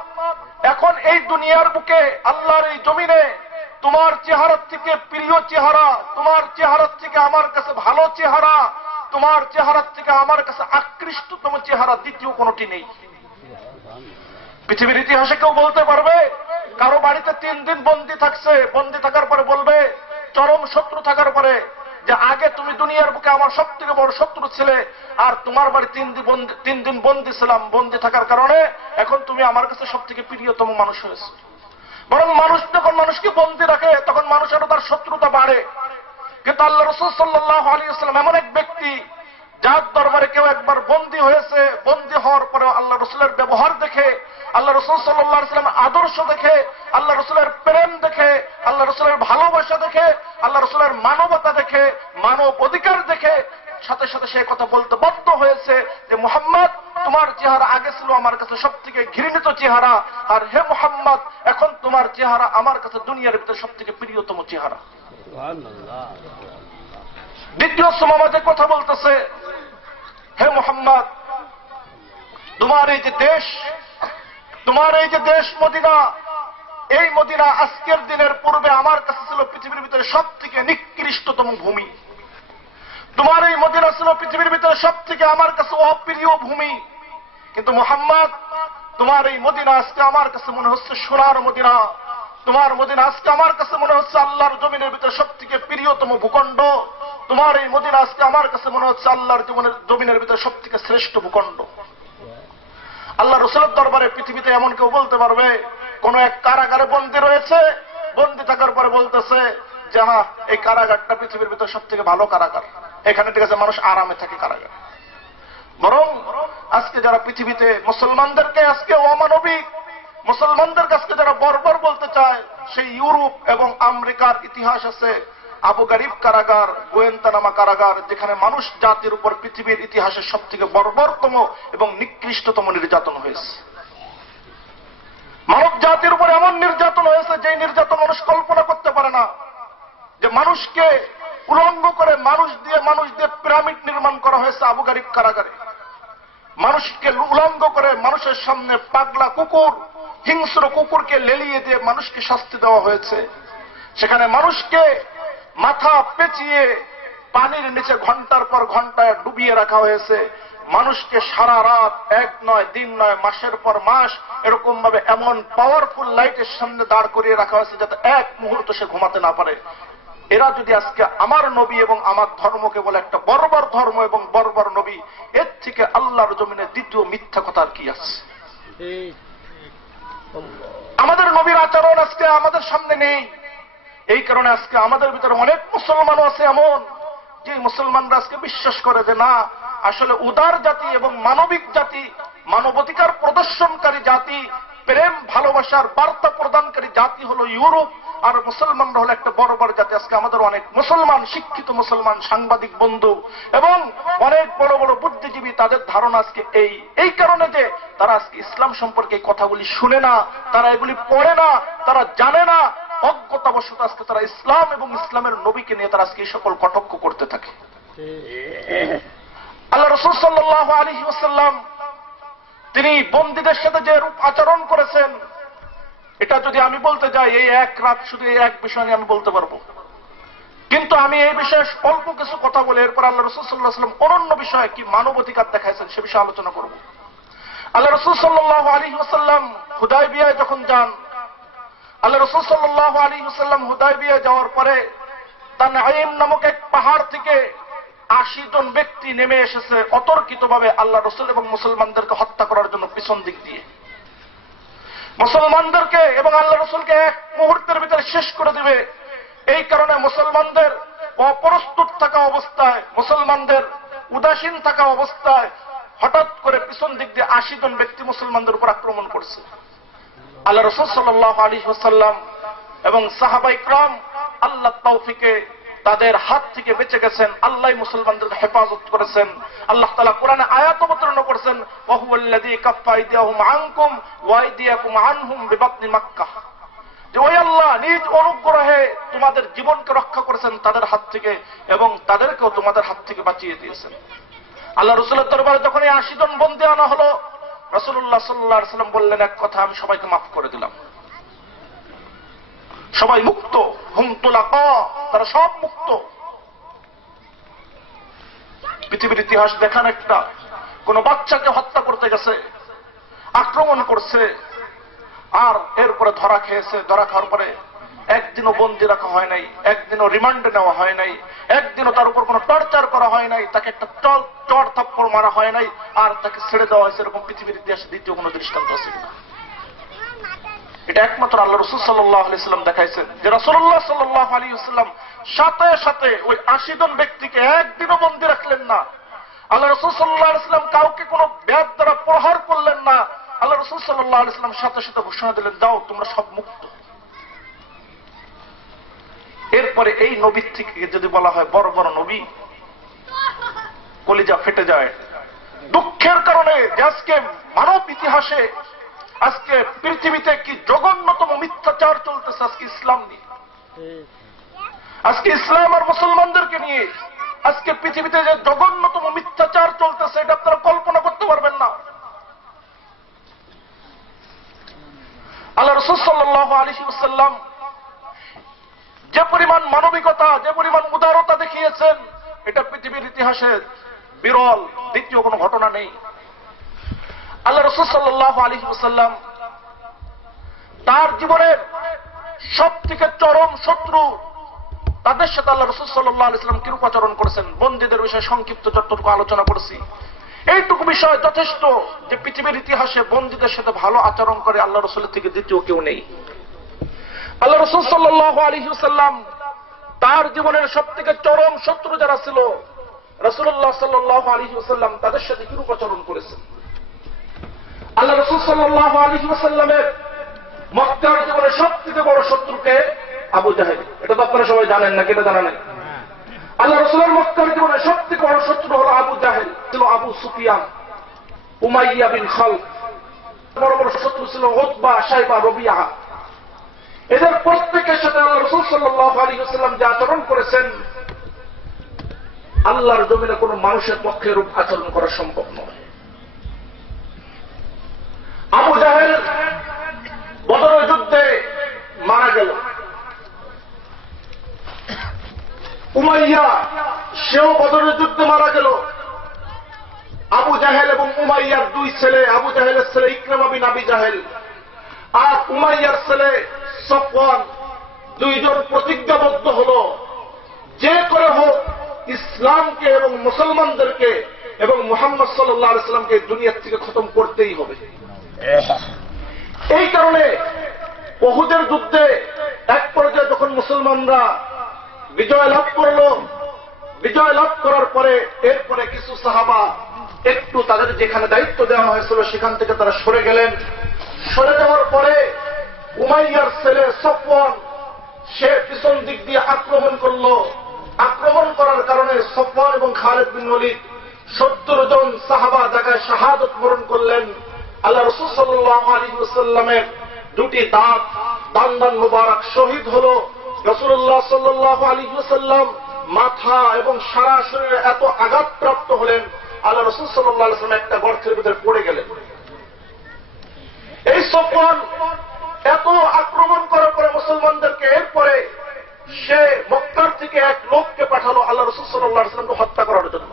এখন এই দুনিয়ার বুকে, আল্লাহর এই জমিনে তোমার চেহারার থেকে প্রিয় চেহারা, তোমার চেহারার থেকে আমার কাছে ভালো চেহারা, তোমার চেহারার থেকে আমার কাছে আকৃষ্টতম চেহারা দ্বিতীয় কোনটি নেই। পৃথিবীর ইতিহাসে কেউ বলতে পারবে কারো বাড়িতে 3 দিন বন্দী থাকছে, বন্দী থাকার পরে বলবে, চরম শত্রু থাকার পরে, যে আগে তুমি দুনিয়ার বুকে আমার সব থেকে বড় শত্রু ছিলে, আর তোমার বাড়ি 3 দিন বন্দী ছিলাম, বন্দী থাকার কারণে এখন তুমি আমার কাছে সব থেকে প্রিয়তম মানুষ হয়েছে। বরং মানুষ যখন মানুষকে বন্দী রাখে তখন মানুষেরও তার শত্রুতা বাড়ে। কিন্তু আল্লাহ রাসূল সাল্লাল্লাহু আলাইহি ওয়াসাল্লাম এমন এক ব্যক্তি যার দরবারে কেউ একবার বন্দী হয়েছে, বন্দী হওয়ার পরে আল্লাহ রাসূলের ব্যবহার দেখে, আল্লাহ রাসূল সাল্লাল্লাহু আলাইহি ওয়াসাল্লাম আদর্শ দেখে, আল্লাহ রাসূলের প্রেম দেখে, আল্লাহ রাসূলের ভালোবাসা দেখে, আল্লাহ রাসূলের মানবতা দেখে, মানব অধিকার দেখে সাথে সাথে সে কথা বলতে বাধ্য হয়েছে যে, মুহাম্মদ, তোমার চেহারা আগে ছিল আমার কাছে সবথেকে ঘৃণিত চেহারা, আর হে মুহাম্মদ, এখন তোমার চেহারা আমার কাছে দুনিয়ার ভিতরে সবথেকে প্রিয়তম চেহারা। দ্বিতীয় সুমামা যে কথা বলতেছে, হে মুহাম্মদ, তোমার এই যে দেশ, তোমার এই যে দেশ মদিনা, এই মদিনা আজকের দিনের পূর্বে আমার কাছে ছিল পৃথিবীর ভিতরে সব থেকে নিকৃষ্টতম ভূমি। তোমার এই মদিনা ছিল পৃথিবীর ভিতরে সব থেকে আমার কাছে অপ্রিয় ভূমি। কিন্তু মুহাম্মদ, তোমার এই মদিনা আজকে আমার কাছে মনে হচ্ছে সোনার মদিনা। তোমার মদিনা আজকে আমার কাছে মনে হচ্ছে আল্লাহর জমিনের ভিতরে সব থেকে প্রিয়তম ভূখণ্ড। তোমার এই মদিনা আজকে আমার কাছে মনে হচ্ছে আল্লাহর জমিনের ভিতরে সব থেকে শ্রেষ্ঠ ভূখণ্ড। আল্লাহ রাসূলের দরবারে পৃথিবীতে এমন কেউ বলতে পারবে, কোন এক কারাগারে বন্দী রয়েছে, বন্দী থাকার পরে বলতেছে যে হ্যাঁ এই কারাগারটা পৃথিবীর ভিতরে সব থেকে ভালো কারাগার, এখানে ঠিক আছে মানুষ আরামে থাকে কারাগার। বরং আজকে যারা পৃথিবীতে মুসলমানদেরকে আজকে অমানবিক, মুসলমানদের কাছে যারা বর্বর বলতে চায়, সেই ইউরোপ এবং আমেরিকার ইতিহাস আছে আবু গারিব কারাগার, গোয়েন্তানামা কারাগার, যেখানে মানুষ জাতির উপর পৃথিবীর ইতিহাসের সব থেকে বর্বরতম এবং নিকৃষ্টতম নির্যাতন হয়েছে। মানব জাতির উপর এমন নির্যাতন হয়েছে যে নির্যাতন মানুষ কল্পনা করতে পারে না। যে মানুষকে উলঙ্গ করে মানুষ দিয়ে পিরামিড নির্মাণ করা হয়েছে আবু গারিব কারাগারে। মানুষকে উলঙ্গ করে মানুষের সামনে পাগলা কুকুর, হিংস্র কুকুরকে লেলিয়ে দিয়ে মানুষকে শাস্তি দেওয়া হয়েছে। সেখানে মানুষকে মাথা পেঁচিয়ে পানির নিচে ঘন্টার পর ঘন্টায় ডুবিয়ে রাখা হয়েছে। মানুষকে সারা রাত, এক নয় দিন নয়, মাসের পর মাস এরকম ভাবে এমন পাওয়ারফুল লাইটের সামনে দাঁড় করিয়ে রাখা হয়েছে যাতে এক মুহূর্ত সে ঘুমাতে না পারে। এরা যদি আজকে আমার নবী এবং আমার ধর্মকে বলে একটা বর্বর ধর্ম এবং বর্বর নবী, এর থেকে আল্লাহর জমিনে দ্বিতীয় মিথ্যা কথা আর কি আছে? আমাদের নবীর আচরণ আজকে আমাদের সামনে নেই। এই কারণে আজকে আমাদের ভিতরে অনেক মুসলমানও আছে এমন যে মুসলমানরা আজকে বিশ্বাস করে যে না, আসলে উদার জাতি এবং মানবিক জাতি, মানবাধিকার প্রদর্শনকারী জাতি, প্রেম ভালোবাসার বার্তা প্রদানকারী জাতি হলো ইউরোপ, আর মুসলমানরা হলো একটা বর্বর জাতি। আজকে আমাদের অনেক মুসলমান, শিক্ষিত মুসলমান সাংবাদিক বন্ধু এবং অনেক বড় বড় বুদ্ধিজীবী, তাদের ধারণা আজকে এই কারণে যে তারা আজকে ইসলাম সম্পর্কে এই কথাগুলি শুনে না, তারা এগুলি পড়ে না, তারা জানে না, অজ্ঞতাবশত আজকে তারা ইসলাম এবং ইসলামের নবীকে নিয়ে তারা আজকে এই সকল কটাক্ষ করতে থাকে। আল্লাহ রাসূল সাল্লাল্লাহু আলাইহি ওয়াসাল্লাম তিনি বন্দীদের সাথে যে রূপ আচরণ করেছেন, এটা যদি আমি বলতে যাই এই এক রাত শুধু এই এক বিষয় নিয়ে আমি বলতে পারবো। কিন্তু আমি এই বিষয়ে অল্প কিছু কথা বলে এরপর আল্লাহ রাসূল সাল্লাল্লাহু আলাইহি ওয়াসাল্লাম অনন্য বিষয়ে কি মানবাধিকার দেখাইছেন সে বিষয়ে আলোচনা করব। আল্লাহ রাসূল সাল্লাল্লাহু আলাইহি ওয়াসাল্লাম হুদায়বিয়ায় যখন যান, আল্লাহ রাসূল সাল্লাল্লাহু আলাইহি ওয়াসাল্লাম হুদায়বিয়ায় যাওয়ার পরে তানঈম নামক এক পাহাড় থেকে 80 জন ব্যক্তি নেমে এসেছে অতর্কিতভাবে আল্লাহ রাসূল এবং মুসলমানদেরকে হত্যা করার জন্য পিছন দিক দিয়ে। মুসলমানদেরকে এবং আল্লাহ রাসূলকে এক মুহূর্তের ভিতরে শেষ করে দিবে। এই কারণে মুসলমানদের অপ্রস্তুত থাকা অবস্থায়, মুসলমানদের উদাসীন থাকা অবস্থায় হঠাৎ করে পিছন দিক দিয়ে 80 জন ব্যক্তি মুসলমানদের উপর আক্রমণ করছে। আল্লাহ রাসূল সাল্লাল্লাহু আলাইহি ওয়াসাল্লাম এবং সাহাবা ইকরাম আল্লাহর তৌফিকে তাদের হাত থেকে বেঁচে গেছেন। আল্লাহ মুসলমানদের হেফাজত করেছেন। আল্লাহ তাআলা কোরআনে আয়াত অবতীর্ণ করেছেন, ওয়া হুয়াল্লাযী কাফফা আইদিয়াহুম আনকুম ওয়া আইদিয়াকুম আনহুম বিবাতনি মাক্কাহ, যে ওই আল্লাহ নিজ অনুগ্রহে তোমাদের জীবনকে রক্ষা করেছেন তাদের হাত থেকে এবং তাদেরকেও তোমাদের হাত থেকে বাঁচিয়ে দিয়েছেন। আল্লাহ রাসূলের দরবারে যখন এই 80 জন বন্দী আনা হলো, রাসূলুল্লাহ সাল্লাল্লাহু আলাইহি ওয়াসাল্লাম বললেন এক কথা, আমি সবাইকে মাফ করে দিলাম, সবাই মুক্ত, হুম তুলাকা, তারা সব মুক্ত। পৃথিবীর ইতিহাস দেখান একটা, কোন বাচ্চাকে হত্যা করতে গেছে, আক্রমণ করছে, আর এরপরে ধরা খেয়েছে, ধরা খাওয়ার পরে একদিনও বন্দি রাখা হয় নাই, একদিনও রিমান্ডে নেওয়া হয় নাই, একদিনও তার উপর কোনো টর্চার করা হয় নাই, তাকে একটা চড় থাপ্পড় মারা হয় নাই, আর তাকে ছেড়ে দেওয়া হয়েছে, এরকম পৃথিবীর ইতিহাসে দ্বিতীয় কোনো দৃষ্টান্ত আছে কিনা? এটা একমাত্র আল্লাহ রাসূল সাল্লাল্লাহু আলাইহি ওয়াসাল্লাম দেখাইছেন, যে রাসূলুল্লাহ সাল্লাল্লাহু আলাইহি ওয়াসাল্লাম সাথে সাথে ওই 80 জন ব্যক্তিকে একদিনও বন্দী রাখলেন না। আল্লাহ রাসূল সাল্লাল্লাহু আলাইহি ওয়াসাল্লাম কাউকে কোনো ব্যাধ দ্বারা প্রহার করলেন না। আল্লাহ রাসূল সাল্লাল্লাহু আলাইহি ওয়াসাল্লাম সাথে সাথে ঘোষণা দিলেন, যাও তোমরা সব মুক্ত। এরপরে এই নবীর থেকে যদি বলা হয় বড় বড় নবী, কলিজা ফেটে যায় দুঃখের কারণে যে আজকে মানব ইতিহাসে আজকে পৃথিবীতে কি জঘন্যতম মিথ্যাচার চলতেছে আজকে ইসলাম নিয়ে, আজকে ইসলাম আর মুসলমানদেরকে নিয়ে আজকে পৃথিবীতে যে জঘন্যতম মিথ্যাচার চলতেছে এটা আপনারা কল্পনা করতে পারবেন না। আল্লাহ রাসূল সাল্লাল্লাহু আলাইহি ওয়াসাল্লাম যে পরিমাণ মানবিকতা, যে পরিমাণ উদারতা দেখিয়েছেন, এটা পৃথিবীর ইতিহাসে বিরল, দ্বিতীয় কোনো ঘটনা নেই। আল্লাহ রাসূল সাল্লাল্লাহু আলাইহি ওয়াসাল্লাম তার জীবনের সব থেকে চরম শত্রু তাদের সাথে আল্লাহ রাসূল সাল্লাল্লাহু আলাইহি ওয়াসাল্লাম কিরূপ আচরণ করেছেন, বন্দীদের বিষয়ে সংক্ষিপ্ত যতটুকু আলোচনা করেছি, এইটুকু বিষয় যথেষ্ট যে পৃথিবীর ইতিহাসে বন্দীদের সাথে ভালো আচরণ করে আল্লাহ রাসূলের থেকে দ্বিতীয় কেউ নেই। আল্লাহ রাসূল সাল্লাল্লাহু আলাইহি ওয়াসাল্লাম তার জীবনের সব থেকে চরম শত্রু যারা ছিল রাসূলুল্লাহ সাল্লাল্লাহু আলাইহি ওয়াসাল্লাম তাদের সাথে কিরূপ আচরণ করেছেন। আল্লাহ রাসূল সাল্লাল্লাহু আলাইহি ওয়াসাল্লামের মক্কার জীবনের সব থেকে বড় শত্রুকে আবু জাহেল। এটা তো আপনারা সবাই জানেন না, কেটে জানা নাই। আল্লাহ রাসূলের মক্কার জীবনের সব থেকে বড় শত্রু হলো আবু জাহেল, ছিল আবু সুফিয়ান, উমাইয়া বিন খালফ। বড় বড় শত্রু ছিল উতবা, শাইবা, রবিয়া। এদের প্রত্যেকের সাথে আল্লাহ রাসূল সাল্লাল্লাহু আলাইহি ওয়াসাল্লাম যে আচরণ করেছেন, আল্লাহর জমিনে কোন মানুষের পক্ষে এরূপ আচরণ করা সম্ভব নয়। আবু জাহেল বদরের যুদ্ধে মারা গেল। উমাইয়া সেও বদরের যুদ্ধে মারা গেল। আবু জাহেল এবং উমাইয়ার দুই ছেলে, আবু জাহেলের ছেলে ইকরামা বিন আবি জাহেল আর উমাইয়ার ছেলে সফওয়ান, দুইজন প্রতিজ্ঞাবদ্ধ হল যে করে হোক ইসলামকে এবং মুসলমানদেরকে এবং মুহাম্মদ সাল্লাল্লাহু আলাইহি ওয়াসাল্লামকে দুনিয়া থেকে খতম করতেই হবে। এই কারণে উহুদের যুদ্ধে এক পর্যায়ে যখন মুসলমানরা বিজয় লাভ করল, বিজয় লাভ করার পরে এরপরে কিছু সাহাবা একটু তাদের যেখানে দায়িত্ব দেওয়া হয়েছিল সেখান থেকে তারা সরে গেলেন। সরে যাওয়ার পরে উমাইয়ার ছেলে সফওয়ান সে পিছন দিক দিয়ে আক্রমণ করল। আক্রমণ করার কারণে সফওয়ান এবং খালিদ বিন ওলীদ 70 জন সাহাবা জায়গায় শাহাদত বরণ করলেন। আল্লাহ রাসূল সাল্লাল্লাহু আলাইহি ওয়াসাল্লামের দুটি দাঁত দান মুবারক শহীদ হল। রাসূলুল্লাহ সাল্লাল্লাহু আলাইহি ওয়াসাল্লাম মাথা এবং সারা শরীরে এত আঘাতপ্রাপ্ত হলেন, আল্লাহ রাসূল সাল্লাল্লাহু আলাইহি ওয়াসাল্লাম একটা গর্তের ভিতরে পড়ে গেলেন। এই সফওয়ান এত আক্রমণ করার পরে মুসলমানদেরকে এরপরে সে মক্কার থেকে এক লোককে পাঠালো আল্লাহ রাসূল সাল্লাল্লাহু আলাইহি ওয়াসাল্লামকে হত্যা করার জন্য।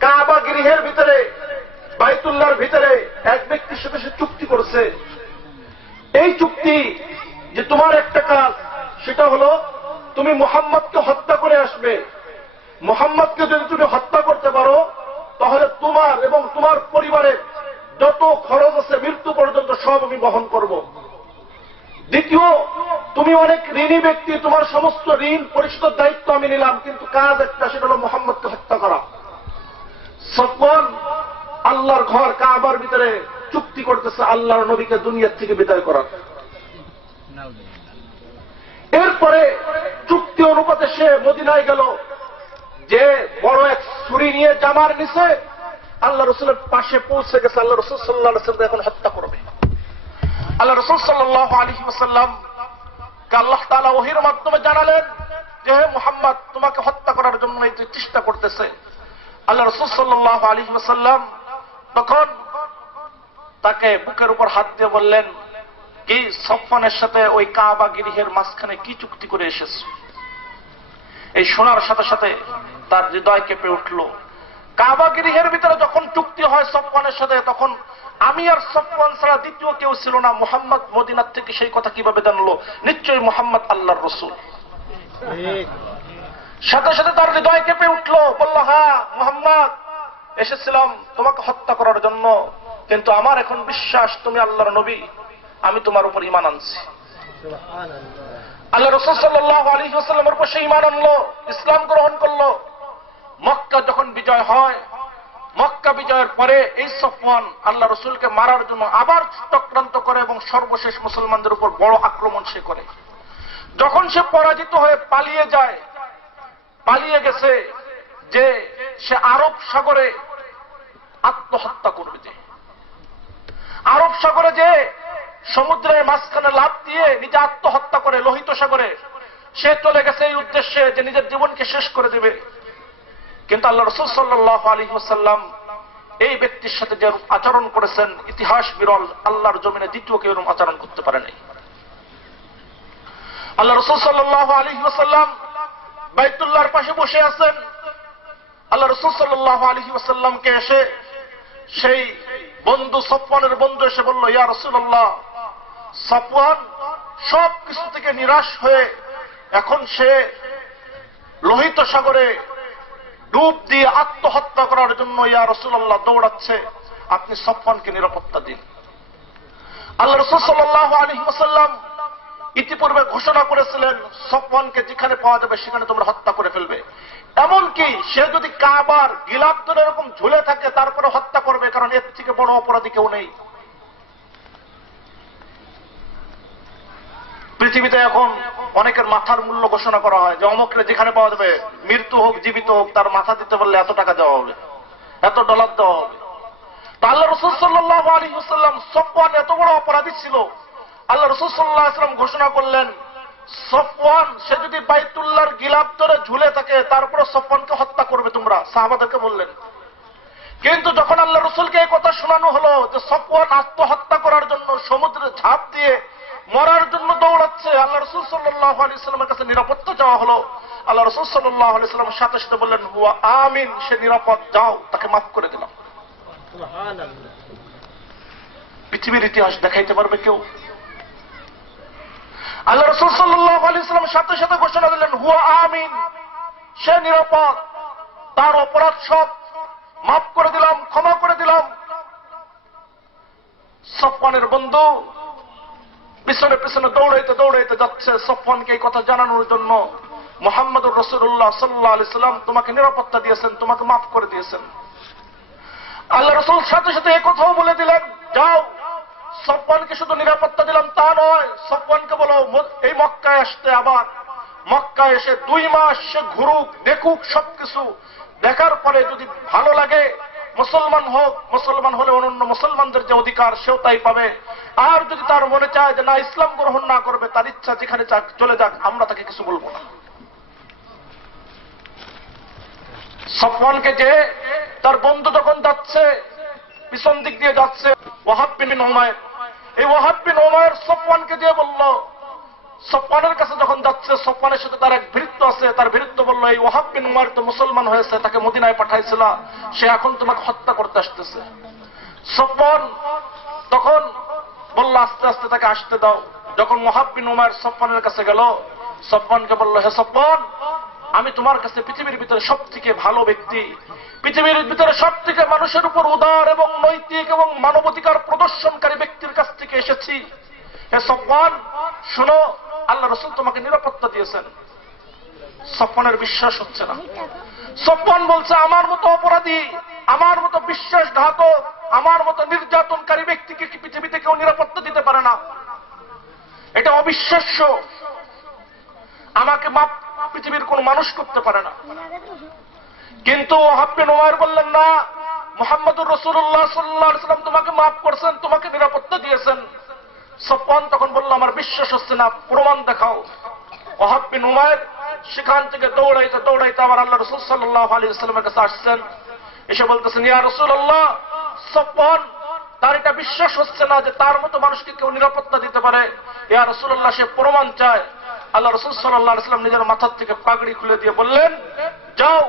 কাবা গৃহের ভিতরে, বাইতুল্লাহর ভিতরে এক ব্যক্তির সাথে সে চুক্তি করেছে। এই চুক্তি যে তোমার একটা কাজ, সেটা হলো তুমি মুহাম্মদকে হত্যা করে আসবে। মুহাম্মদকে যদি তুমি হত্যা করতে পারো তাহলে তোমার এবং তোমার পরিবারের যত খরচ আছে মৃত্যু পর্যন্ত সব আমি বহন করব। দ্বিতীয়, তুমি অনেক ঋণী ব্যক্তি, তোমার সমস্ত ঋণ পরিশোধের দায়িত্ব আমি নিলাম, কিন্তু কাজ একটা, সেটা হলো মুহাম্মদকে হত্যা করা। সফওয়ান আল্লাহর ঘর কাবার ভিতরে চুক্তি করতেছে আল্লাহর নবীকে দুনিয়ার থেকে বিদায় করার। এরপরে চুক্তি অনুপাতে সে মদিনায় গেল, যে বড় এক ছুরি নিয়ে জামার নিচে আল্লাহ রসুলের পাশে পৌঁছে গেছে। আল্লাহ রসুল সাল্লাল্লাহু আলাইহি ওয়াসাল্লাম এখন হত্যা করবে। আল্লাহ রসুল সাল্লাল্লাহু আলাইহি ওয়াসাল্লাম কে আল্লাহ তাআলা ওহীর মাধ্যমে জানালেন যে হে মুহাম্মদ, তোমাকে হত্যা করার জন্য এই চেষ্টা করতেছে। আল্লাহ রসুল সাল্লাল্লাহু আলাইহি ওয়াসাল্লাম তখন তাকে বুকের উপর হাত দিয়ে বললেন, কি সফওয়ানের সাথে ওই কাবা গৃহের মাঝখানে কি চুক্তি করে এসেছে? এই শোনার সাথে সাথে তার হৃদয় কেঁপে উঠল। কাবা গৃহের ভিতরে যখন চুক্তি হয় সফওয়ানের সাথে, তখন আমি আর সফওয়ান ছাড়া দ্বিতীয় কেউ ছিল না। মুহাম্মদ মদিনার থেকে সেই কথা কিভাবে জানলো? নিশ্চয়ই মুহাম্মদ আল্লাহর রসুল। সাথে সাথে তার হৃদয় কেঁপে উঠল, বলল, হ্যাঁ মুহাম্মদ, এসেছিলাম তোমাকে হত্যা করার জন্য, কিন্তু আমার এখন বিশ্বাস তুমি আল্লাহর নবী, আমি তোমার উপর ঈমান আনছি। আল্লাহ রাসূল সাল্লাল্লাহু আলাইহি ওয়াসাল্লামের উপর সে ঈমান আনলো, ইসলাম গ্রহণ করলো। মক্কা যখন বিজয় হয়, মক্কা বিজয়ের পরে এই সফওয়ান আল্লাহ রসুলকে মারার জন্য আবার চক্রান্ত করে এবং সর্বশেষ মুসলমানদের উপর বড় আক্রমণ সে করে। যখন সে পরাজিত হয়ে পালিয়ে যায়, পালিয়ে গেছে যে সে আরব সাগরে আত্মহত্যা করবে। যে আরব সাগরে যে সমুদ্রের মাঝখানে লাফ দিয়ে নিজে আত্মহত্যা করে লোহিত সাগরে, সে চলে গেছে এই উদ্দেশ্যে যে নিজের জীবনকে শেষ করে দেবে। কিন্তু আল্লাহ রাসূল সাল্লাল্লাহু আলাইহি ওয়াসাল্লাম এই ব্যক্তির সাথে যে আচরণ করেছেন, ইতিহাস বিরল, আল্লাহর জমিনে দ্বিতীয় কেউ এরকম আচরণ করতে পারে নাই। আল্লাহ রাসূল সাল্লাল্লাহু আলাইহি ওয়াসাল্লাম বাইতুল্লাহর পাশে বসে আছেন। আল্লাহ রাসূল সাল্লাল্লাহু আলাইহি ওয়াসাল্লামকে এসে সেই বন্ধু সফওয়ানের বন্ধু এসে বলল, ইয়া রাসূলুল্লাহ, সফওয়ান সব কিছু থেকে নিরাশ হয়ে এখন সে লোহিত সাগরে ডুব দিয়ে আত্মহত্যা করার জন্য ইয়া রাসূলুল্লাহ দৌড়াচ্ছে, আপনি সফওয়ানকে নিরাপত্তা দিন। আল্লাহ রাসূল সাল্লাল্লাহু আলাইহি ওয়াসাল্লাম ইতিপূর্বে ঘোষণা করেছিলেন সফওয়ানকে যেখানে পাওয়া যাবে সেখানে তোমরা হত্যা করে ফেলবে। এমনকি সে যদি কাবার গিলাফ ধরে এরকম ঝুলে থাকে তারপরে হত্যা করবে, কারণ এর থেকে বড় অপরাধী কেউ নেই। পৃথিবীতে এখন অনেকের মাথার মূল্য ঘোষণা করা হয় যে অমুকরে যেখানে পাওয়া যাবে, মৃত্যু হোক জীবিত হোক, তার মাথা দিতে পারলে এত টাকা দেওয়া হবে, এত ডলার দেওয়া হবে। তা আল্লাহ রাসূল সাল্লাল্লাহু আলাইহি ওয়াসাল্লাম, সফওয়ান এত বড় অপরাধী ছিল, আল্লাহ রাসূল সাল্লাল্লাহু আলাইহি ওয়াসাল্লাম ঘোষণা করলেন সফওয়ান সে যদি বাইতুল্লাহর গিলাফ ধরে ঝুলে থাকে তারপরে সফওয়ানকে হত্যা করবে তোমরা, সাহাবাদেরকে বললেন। কিন্তু যখন আল্লাহ রাসূলকে এই কথা শোনানো হলো যে সফওয়ান আত্মহত্যা করার জন্য সমুদ্রে ঝাঁপ দিয়ে মরার জন্য দৌড়াচ্ছে, আল্লাহ রাসূল সাল্লাল্লাহু আলাইহি ওয়াসাল্লামের কাছে নিরাপত্তা চাওয়া হলো। আল্লাহ রাসূল সাল্লাল্লাহু আলাইহি ওয়াসাল্লাম সাথে সাথে বললেন হুয়া আমিন, সে নিরাপদ, যাও তাকে মাফ করে দিলাম। পৃথিবীর ইতিহাস দেখাইতে পারবে কেউ? আল্লাহ রাসূল সাল্লাল্লাহু আলাইহি ওয়াসাল্লাম সাথে সাথে ঘোষণা দিলেন হুয়া আমিন, সে নিরাপদ, তার অপরাধ সব মাফ করে দিলাম, ক্ষমা করে দিলাম। সফওয়ানের বন্ধু পিছনে পিছনে দৌড়াইতে দৌড়াইতে যাচ্ছে সফওয়ানকে এই কথা জানানোর জন্য, মুহাম্মদুর রাসূলুল্লাহ সাল্লাল্লাহু আলাইহি ওয়াসাল্লাম তোমাকে নিরাপত্তা দিয়েছেন, তোমাকে মাফ করে দিয়েছেন। আল্লাহ রাসূল সাথে সাথে এই কথাও বলে দিলেন যাও, সফওয়ানকে শুধু নিরাপত্তা দিলাম তা নয়, সফওয়ানকে বলো এই মক্কায় আসতে, আবার মক্কায় এসে 2 মাস সে ঘুরুক, দেখুক সবকিছু, দেখার পরে যদি ভালো লাগে মুসলমান হোক, মুসলমান হলে অন্যান্য মুসলমানদের যে অধিকার সেও তাই পাবে। আর যদি তার মনে চায় যে না ইসলাম গ্রহণ না করবে, তার ইচ্ছা যেখানে যাক চলে যাক, আমরা তাকে কিছু বলবো না। সফওয়ানকে যে তার বন্ধু যখন যাচ্ছে, পিছন দিক দিয়ে যাচ্ছে ওয়াহাব বিন উমাইর, এই ওয়াহাব বিন উমাইর সফওয়ানকে দিয়ে বলল, সফওয়ানের কাছে যখন যাচ্ছে, সফওয়ানের সাথে তার এক ভৃত্য আছে, তার ভৃত্য বলল এই ওয়াহাব বিন উমাইর তো মুসলমান হয়েছে, তাকে মদিনায় পাঠাইছিল, সে এখন তোমাকে হত্যা করতে আসতেছে। সফওয়ান তখন বলল আস্তে আস্তে তাকে আসতে দাও। যখন ওয়াহাব বিন উমাইর সফওয়ানের কাছে গেল, সফওয়ানকে বলল হে সফওয়ান, আমি তোমার কাছে পৃথিবীর ভিতরে সব থেকে ভালো ব্যক্তি, পৃথিবীর ভিতরে সব থেকে মানুষের উপর উদার এবং নৈতিক এবং মানবাধিকার প্রদর্শনকারী ব্যক্তির কাছ থেকে এসেছি। হে সফওয়ান শোনো, আল্লাহ রাসূল তোমাকে নিরাপত্তা দিয়েছেন। সফওয়ানের বিশ্বাস হচ্ছে না। সফওয়ান বলছে আমার মতো অপরাধী, আমার মতো বিশ্বাসঘাতক, আমার মতো নির্যাতনকারী ব্যক্তিকে কি পৃথিবীতে কেউ নিরাপত্তা দিতে পারে না? এটা অবিশ্বাস্য, আমাকে মাপ পৃথিবীর কোন মানুষ করতে পারে না। কিন্তু ওয়াহাব বিন উমাইর বললেন না, মুহাম্মদুর রাসূলুল্লাহ সাল্লাল্লাহু আলাইহি ওয়াসাল্লাম তোমাকে মাফ করছেন, তোমাকে নিরাপত্তা দিয়েছেন। সফওয়ান তখন বলল আমার বিশ্বাস হচ্ছে না, প্রমাণ দেখাও। ওয়াহাব বিন উমাইর সেখান থেকে দৌড়াইতে দৌড়াইতে আমার আল্লাহ রাসূল সাল্লাল্লাহু আলাইহি ওয়াসাল্লামের কাছে আসছেন, এসে বলতেছেন ইয়া রাসূলুল্লাহ, সফওয়ান তার এটা বিশ্বাস হচ্ছে না যে তার মতো মানুষকে কেউ নিরাপত্তা দিতে পারে। ইয়া রাসূলুল্লাহ সে প্রমাণ চায়। আল্লাহ রাসূল সাল্লাল্লাহু আলাইহি ওয়াসাল্লাম নিজের মাথার থেকে পাগড়ি খুলে দিয়ে বললেন যাও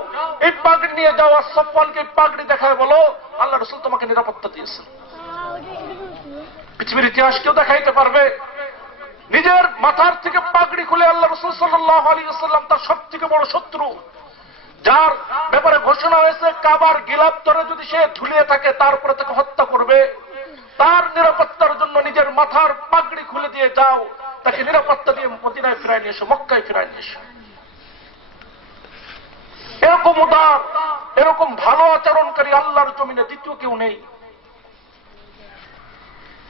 এই পাগড়ি নিয়ে যাও, আর সফওয়ানকে পাগড়ি দেখায় বলো আল্লাহ রাসূল তোমাকে নিরাপত্তা দিয়েছেন। পৃথিবীর ইতিহাস কেউ দেখাইতে পারবে নিজের মাথার থেকে পাগড়ি খুলে আল্লাহ রাসূল সাল্লাল্লাহু আলাইহি ওয়াসাল্লাম তার সবথেকে বড় শত্রু, যার ব্যাপারে ঘোষণা হয়েছে কাবার গিলাফ ধরে যদি সে ঝুলিয়ে থাকে তারপরে তাকে হত্যা করবে, তার নিরাপত্তার জন্য নিজের মাথার পাগড়ি খুলে দিয়ে যাও, তাকে নিরাপত্তা দিয়ে মদিনায় ফিরায় নিয়ে এসো, মক্কায় ফিরায় নিয়ে এসো। এরকম উদার, এরকম ভালো আচরণকারী আল্লাহর জমিনে দ্বিতীয় কেউ নেই।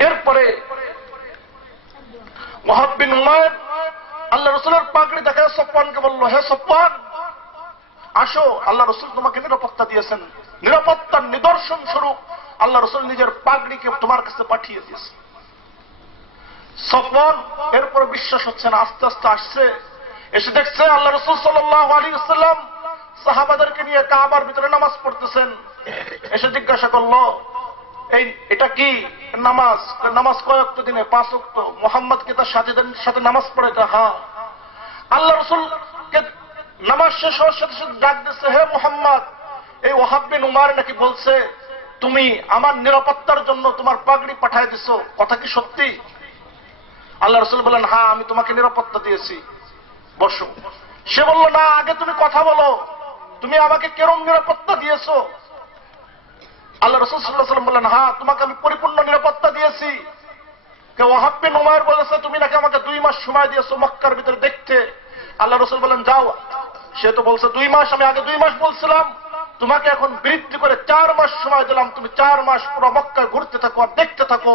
এরপরে ওয়াহাব বিন উমাইর আল্লাহ রাসূলের পাগড়ি দেখায় সফওয়ানকে বলল হে সফওয়ান আসো, আল্লাহ রাসূল তোমাকে নিরাপত্তা দিয়েছেন, নিরাপত্তার নিদর্শন স্বরূপ আল্লাহ রাসূল নিজের পাগড়িকে তোমার কাছে পাঠিয়ে দিয়েছে। সফওয়ান এরপর বিশ্বাস হচ্ছে না, আস্তে আস্তে আসছে, এসে দেখছে আল্লাহ রাসূল সাল্লাল্লাহু আলাইহি ওয়াসাল্লাম সাহাবাদেরকে নিয়ে কাবার ভিতরে নামাজ পড়তেছেন। এসে জিজ্ঞাসা করলো এটা কি নামাজ? নামাজ কয় ওয়াক্ত দিনে? 5 ওয়াক্ত। মুহাম্মদ কি তার সাথে নামাজ পড়ে? হ্যাঁ। আল্লাহ রাসূলকে নামাজ শেষ হওয়ার সাথে সাথে ডাক দিচ্ছে হে মুহাম্মদ, এই ওয়াহাব বিন উমাইর নাকি বলছে তুমি আমার নিরাপত্তার জন্য তোমার পাগড়ি পাঠিয়ে দিছো, কথা কি সত্যি? আল্লাহ রাসূল বললেন হ্যাঁ আমি তোমাকে নিরাপত্তা দিয়েছি, বসো। সে বলল না আগে তুমি কথা বলো, তুমি আমাকে কেরম নিরাপত্তা দিয়েছো? আল্লাহ রাসূল সাল্লাল্লাহু আলাইহি ওয়াসাল্লাম বললেন হ্যাঁ তোমাকে আমি পরিপূর্ণ নিরাপত্তা দিয়েছি। কেউ ওয়াহাব বিন উমাইর বলেছে তুমি নাকি আমাকে 2 মাস সময় দিয়েছো মক্কার ভিতরে দেখতে। আল্লাহ রাসূল বলেন যাও, সে তো বলছে 2 মাস, আমি আগে 2 মাস বলছিলাম, তোমাকে এখন বৃদ্ধি করে 4 মাস সময় দিলাম, তুমি 4 মাস পুরো মক্কায় ঘুরতে থাকো আর দেখতে থাকো,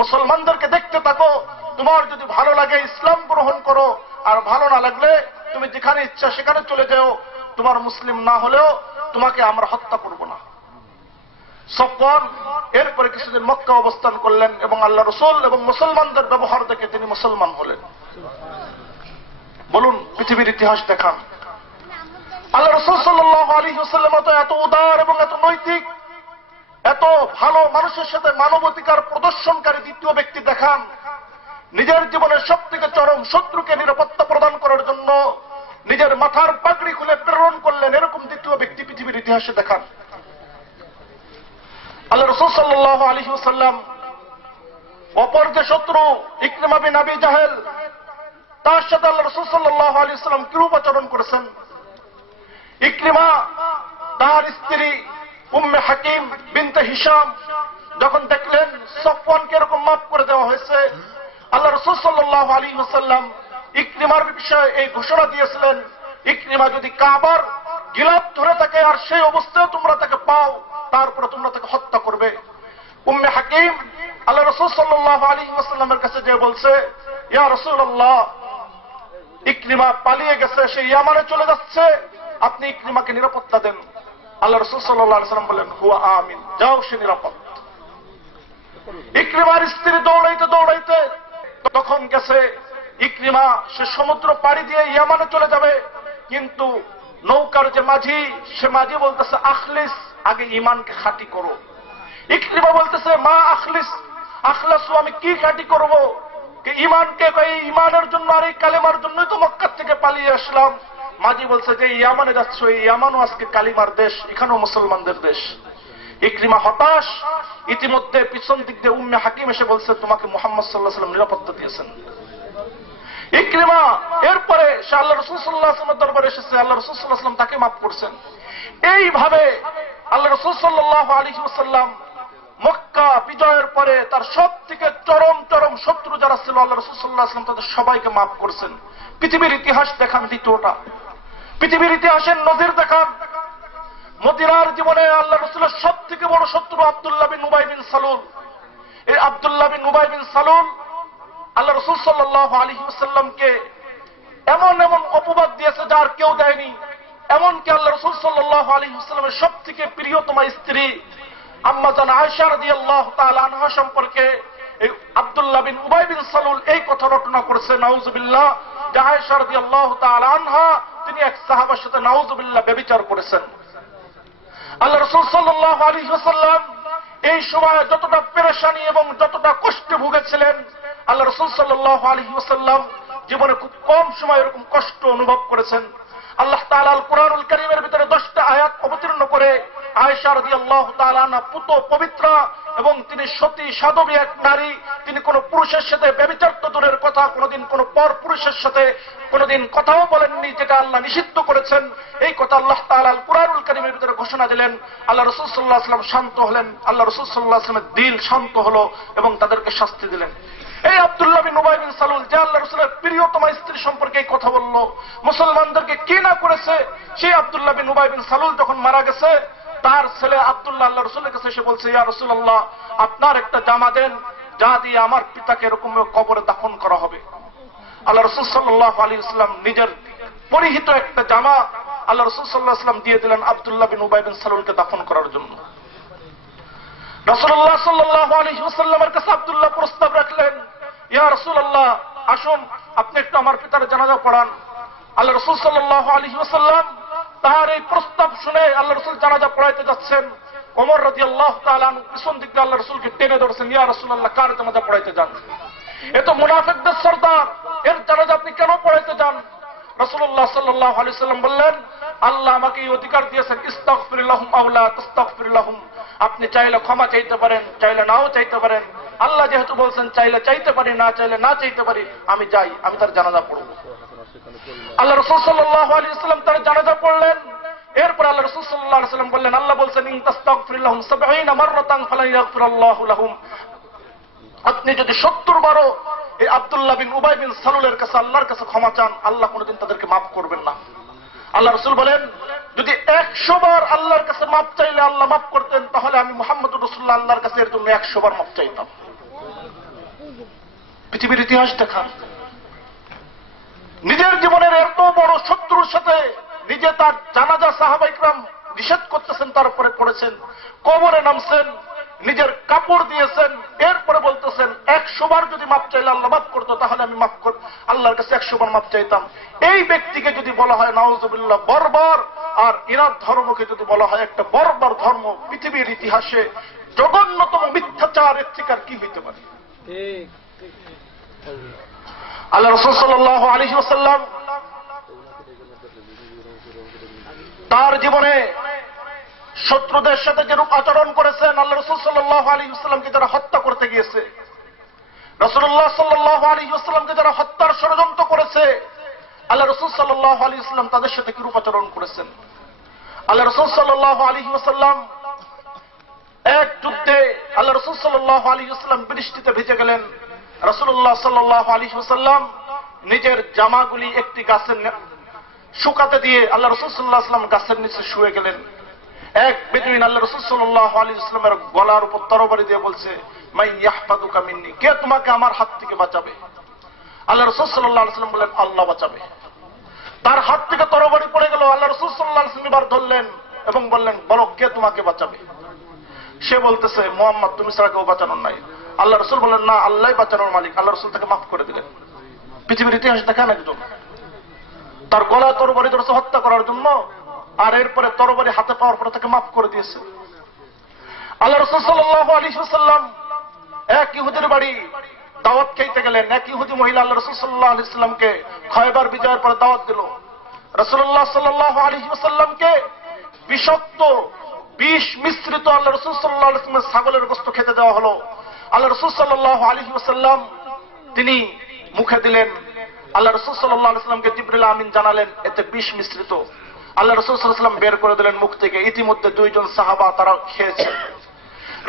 মুসলমানদেরকে দেখতে থাকো, তোমার যদি ভালো লাগে ইসলাম গ্রহণ করো, আর ভালো না লাগলে তুমি যেখানে ইচ্ছা সেখানে চলে যাও, তোমার মুসলিম না হলেও তোমাকে আমরা হত্যা করব না। সফওয়ান এরপরে কিছুদিন মক্কা অবস্থান করলেন এবং আল্লাহ রাসূল এবং মুসলমানদের ব্যবহার দেখে তিনি মুসলমান হলেন। বলুন, পৃথিবীর ইতিহাস দেখান, আল্লাহ রাসূল সাল্লাল্লাহু আলাইহি ওয়াসাল্লাম তো এত উদার এবং এত নৈতিক, এত ভালো মানুষের সাথে মানবাধিকার প্রদর্শনকারী দ্বিতীয় ব্যক্তি দেখান। নিজের জীবনের সবথেকে চরম শত্রুকে নিরাপত্তা প্রদান করার জন্য নিজের মাথার পাগড়ি খুলে প্রেরণ করলেন, এরকম দ্বিতীয় ব্যক্তি পৃথিবীর ইতিহাসে দেখান। আল্লাহ রাসূল সাল্লাল্লাহু আলাইহি ওয়াসাল্লাম অপর যে শত্রু ইকরিমা বিন আবি জাহেল, তার সাথে আল্লাহ রাসূল সাল্লাল্লাহু আলাইহি ওয়াসাল্লাম কিরূপ আচরণ করেছেন। ইকরিমা তার স্ত্রী উম্মে হাকিম বিনতে হিশাম যখন দেখলেন সফওয়ানকে এরকম মাফ করে দেওয়া হয়েছে, আল্লাহ রাসূল সাল্লাল্লাহু আলাইহি ওয়াসাল্লাম ইকরিমার বিষয়ে এই ঘোষণা দিয়েছিলেন, ইকরিমা যদি কাবার গিলাফ ধরে থাকে আর সেই অবস্থায় তোমরা তাকে পাও, তারপরে তোমরা তাকে হত্যা করবে। উম্মে হাকিম আল্লাহ রাসূল সাল্লাল্লাহু আলাইহি ওয়াসাল্লামের কাছে যে বলছে, ইয়া রাসূলুল্লাহ, ইকরিমা পালিয়ে গেছে, সে ইয়ামানে চলে যাচ্ছে, আপনি ইকরিমাকে নিরাপত্তা দেন। আল্লাহ রাসূল সাল্লাল্লাহু আলাইহি ওয়াসাল্লাম বললেন, হুয়া আমিন, যাও, সে নিরাপদ। ইকরিমার স্ত্রী দৌড়াইতে দৌড়াইতে তখন গেছে, ইকরিমা সে সমুদ্র পাড়ি দিয়ে ইয়ামানে চলে যাবে, কিন্তু নৌকার যে মাঝি, সে মাঝি বলতেছে আখলিস, আগে ঈমানকে খাঁটি করো। ইকরিমা বলতেছে মা আখলিস, আখলাসু, আমি কি খাঁটি করব, ঈমানকে, এই ঈমানের জন্য আর এই কালেমার জন্যই তো মক্কা থেকে পালিয়ে আসলাম। মাঝি বলছে যে ইয়ামানে যাচ্ছ, এই ইয়ামানও আজকে কালিমার দেশ, এখানেও মুসলমানদের দেশ। ইকরিমা হতাশ। ইতিমধ্যে পিছন দিক দিয়ে উম্মে হাকিম এসে বলছে তোমাকে মুহাম্মদ সাল্লাল্লাহু আলাইহি ওয়াসাল্লাম নিরাপত্তা দিয়েছেন। ইকরিমা এরপরে সে আল্লাহ রাসূল সাল্লাল্লাহু আলাইহি ওয়াসাল্লামের দরবারে এসেছে, আল্লাহ রাসূল সাল্লাল্লাহু আলাইহি ওয়াসাল্লাম তাকে মাফ করছেন। এইভাবে আল্লাহ রাসূল সাল্লাল্লাহু আলাইহি ওয়াসাল্লাম মক্কা বিজয়ের পরে তার সব থেকে চরম চরম শত্রু যারা ছিল, আল্লাহ রাসূল সাল্লাল্লাহু আলাইহি ওয়াসাল্লাম তাদের সবাইকে মাফ করছেন। পৃথিবীর ইতিহাস দেখান দ্বিতীয়টা, পৃথিবীর ইতিহাসের নজির দেখান। মদিনার জীবনে আল্লাহ রাসূলের সব থেকে বড় শত্রু আব্দুল্লাহ বিন উবাই বিন সালুল। এই আব্দুল্লাহ বিন উবাই বিন সালুল আল্লাহ রাসূল সাল্লাল্লাহু আলাইহি ওয়াসাল্লামকে এমন এমন অপবাদ দিয়েছে যার কেউ দেয়নি। এমনকি আল্লাহ রাসূল সাল্লাল্লাহু আলাইহি ওয়াসাল্লামের সব থেকে প্রিয়তমা স্ত্রী আম্মা জান আয়েশা রাদিয়াল্লাহু তাআলা আনহা সম্পর্কে এই আব্দুল্লাহ বিন উবাই বিন সালুল এই কথা রটনা করেছে, নাউযুবিল্লাহ, যে আয়েশা রাদিয়াল্লাহু তাআলা আনহা তিনি এক সাহাবার সাথে নাউযুবিল্লাহ ব্যভিচার করেছেন। আল্লাহ রাসূল সাল্লাল্লাহু আলাইহি ওয়াসাল্লাম এই সময়ে যতটা পেরেশানি এবং যতটা কষ্টে ভুগেছিলেন, আল্লাহ রাসূল সাল্লাল্লাহু আলাইহি ওয়াসাল্লাম জীবনে খুব কম সময় এরকম কষ্ট অনুভব করেছেন। আল্লাহ তাআলা আল কুরআনুল কারীমের ভিতরে 10টা আয়াত অবতীর্ণ করে আয়েশা রাদিয়াল্লাহু তাআলা আনহা পুত পবিত্রা এবং তিনি সতী সাধবী এক নারী, তিনি কোন পুরুষের সাথে ব্যভিচার তো দূরের কথা, কোনদিন কোন পর পুরুষের সাথে কোনদিন কথাও বলেননি, যেটা আল্লাহ নিষিদ্ধ করেছেন। এই কথা আল্লাহ তাআলা আল কুরআনুল কারীমের ভিতরে ঘোষণা দিলেন। আল্লাহ রাসূল সাল্লাল্লাহু আলাইহি ওয়াসাল্লাম শান্ত হলেন, আল্লাহ রাসূল সাল্লাল্লাহু আলাইহি ওয়াসাল্লামের দিল শান্ত হলো এবং তাদেরকে শাস্তি দিলেন। এই আব্দুল্লাহ বিন উবাই বিন সালুল যে আল্লাহ রাসূলের প্রিয়তমা স্ত্রী সম্পর্কে এই কথা বলল, মুসলমানদেরকে কি না করেছে, সেই আব্দুল্লাহ বিন উবাই বিন সালুল যখন মারা গেছে, তার ছেলে আব্দুল্লাহ আল্লাহ রাসূলের কাছে এসে বলছে, ইয়া রাসূলুল্লাহ, আপনার একটা জামা দেন, যা দিয়ে আমার পিতাকে এরকম কবরে দাফন করা হবে। আল্লাহ রাসূল সাল্লাল্লাহু আলাইহি ওয়াসাল্লাম নিজের পরিহিত একটা জামা আল্লাহ রাসূল সাল্লাল্লাহু আলাইহি ওয়াসাল্লাম দিয়ে দিলেন আব্দুল্লাহ বিন উবাই বিন সালুলকে দাফন করার জন্য। রাসূলুল্লাহ সাল্লাল্লাহু আলাইহি ওয়াসাল্লামের কাছে আব্দুল্লাহ প্রস্তাব রাখলেন, ইয়া রাসূলুল্লাহ, আসুন আপনি একটু আমার পিতার জানাজা পড়ান। আল্লাহ রাসূল সাল্লাল্লাহু আলাইহি ওয়াসাল্লাম তার এই প্রস্তাব শুনে আল্লাহ রাসূল জানাজা পড়াইতে যাচ্ছেন। ওমর রাদিয়াল্লাহু তাআলা পিছন দিকে আল্লাহ রাসূলকে টেনে ধরছেন, ইয়া রাসূলুল্লাহ, কার জানাজা পড়াইতে যান? এ তো মুনাফিকদের সরদার, এর জানাজা আপনি কেন পড়াইতে যান? রাসূলুল্লাহ সাল্লাল্লাহু আলাইহি ওয়াসাল্লাম বললেন, আল্লাহ আমাকে এই অধিকার দিয়েছেন, ইস্তাগফির লাহুম আও লা তাস্তাগফির লাহুম, আপনি চাইলে ক্ষমা চাইতে পারেন, চাইলে নাও চাইতে পারেন। আল্লাহ যেহেতু বলছেন চাইলে চাইতে পারি, না চাইলে না চাইতে পারি, আমি যাই, আমি তার জানাজা পড়ব। আল্লাহ রাসূল সাল্লাল্লাহু আলাইহি ওয়াসাল্লাম তার জানাজা পড়লেন। এরপর আল্লাহ রাসূল সাল্লাল্লাহু আলাইহি ওয়াসাল্লাম বললেন, আল্লাহ বলছেন, ইন তাস্তাগফির লাহুম 70 মাররাতান ফালা ইয়াগফিরুল্লাহু লাহুম, আপনি যদি 70 বারও এই আব্দুল্লাহ বিন উবাই বিন সালুলের কাছে আল্লাহর কাছে ক্ষমা চান, আল্লাহ কোনোদিন তাদেরকে মাফ করবেন না। আল্লাহ রাসূল বলেন, যদি 100 বার আল্লাহর কাছে মাফ চাইলে আল্লাহ মাফ করতেন, তাহলে আমি মুহাম্মদুর রাসূলুল্লাহ আল্লাহর কাছে এর জন্য 100 বার মাফ চাইতাম। পৃথিবীর ইতিহাস দেখান, নিজের জীবনের এত বড় শত্রুর সাথে নিজে তার জানাজা সাহাবা ইকরাম নিষেধ করতেছেন, তারপরে পড়েছেন, কবরে নামছেন, নিজের কাপড় দিয়েছেন, এরপরে বলতেছেন 100 বার যদি মাপ চাইলে আল্লাহ মাফ করতো, তাহলে আমি আল্লাহর কাছে 100 বার মাপ চাইতাম। এই ব্যক্তিকে যদি বলা হয় নাউজুবিল্লাহ বর্বর, আর ইরাদ ধর্মকে যদি বলা হয় একটা বর্বর ধর্ম, পৃথিবীর ইতিহাসে জঘন্যতম মিথ্যাচার, এর থেকে আর কি হইতে পারে? আল্লাহ রাসূল সাল্লাল্লাহু আলাইহি ওয়াসাল্লাম তার জীবনে শত্রুদের সাথে যেরূপ আচরণ করেছেন, আল্লাহ রাসূল সাল্লাল্লাহু আলাইহি ওয়াসাল্লামকে যারা হত্যা করতে গিয়েছে, রাসূলুল্লাহ সাল্লাল্লাহু আলাইহি ওয়াসাল্লামকে যারা হত্যার ষড়যন্ত্র করেছে, আল্লাহ রাসূল সাল্লাল্লাহু আলাইহি ওয়াসাল্লাম তাদের সাথে কিরূপ আচরণ করেছেন। আল্লাহ রাসূল সাল্লাল্লাহু আলাইহি ওয়াসাল্লাম এক যুদ্ধে আল্লাহ রাসূল সাল্লাল্লাহু আলাইহি ওয়াসাল্লাম বৃষ্টিতে ভিজে গেলেন। রাসূলুল্লাহ সাল্লাল্লাহু আলাইহি ওয়াসাল্লাম নিজের জামাগুলি একটি গাছের শুকাতে দিয়ে আল্লাহ রাসূল সাল্লাল্লাহু আলাইহি ওয়াসাল্লাম গাছের নিচে শুয়ে গেলেন। এক বেদুইন আল্লাহ রাসূল সাল্লাল্লাহু আলাইহি ওয়াসাল্লামের গলার উপর তরবারি দিয়ে বলছে, মান ইয়াহফাদুকা মিন্নি, কে তোমাকে আমার হাত থেকে বাঁচাবে? আল্লাহ রাসূল সাল্লাল্লাহু আলাইহি ওয়াসাল্লাম বললেন, আল্লাহ বাঁচাবে। তার হাত থেকে তরবারি পড়ে গেল। আল্লাহ রাসূল সাল্লাল্লাহু আলাইহি ওয়াসাল্লাম এবার ধরলেন এবং বললেন, বলো কে তোমাকে বাঁচাবে? সে বলতেছে, মুহাম্মদ, তুমি ছাড়া কেউ বাঁচানোর নাই। আল্লাহ রাসূল বললেন, না, আল্লাহই বাঁচানোর মালিক। আল্লাহ রাসূল তাকে মাফ করে দিলেন। পৃথিবীর ইতিহাস দেখান, একজন তার গলায় তরবারি ধরেছে হত্যা করার জন্য, আর এরপরে তরবারি হাতে পাওয়ার পরে তাকে মাফ করে দিয়েছে। আল্লাহ রাসূল সাল্লাল্লাহু আলাইহি ওয়াসাল্লাম এক ইহুদির বাড়ি দাওয়াত খেতে গেলেন। এক ইহুদি মহিলা আল্লাহ রাসূল সাল্লাল্লাহু আলাইহি ওয়াসাল্লামকে খয়বার বিজয়ের পরে দাওয়াত দিল। রাসূলুল্লাহ সাল্লাল্লাহু আলাইহি ওয়াসাল্লামকে বিষাক্ত বিষ মিশ্রিত আল্লাহ রাসূল সাল্লাল্লাহু আলাইহি ওয়াসাল্লামের ছাগলের গোশত খেতে দেওয়া হলো। আল্লাহ রাসূল সাল্লাল্লাহু আলাইহি ওয়াসাল্লাম তিনি মুখে দিলেন। আল্লাহ রাসূল সাল্লাল্লাহু আলাইহি ওয়াসাল্লামকে জিবরিল আমিন জানালেন, এতে বিষ মিশ্রিত। আল্লাহ রাসূল সাল্লাল্লাহু আলাইহি ওয়াসাল্লাম বের করে দিলেন মুখ থেকে। ইতিমধ্যে 2 জন সাহাবা তারা খেয়েছে।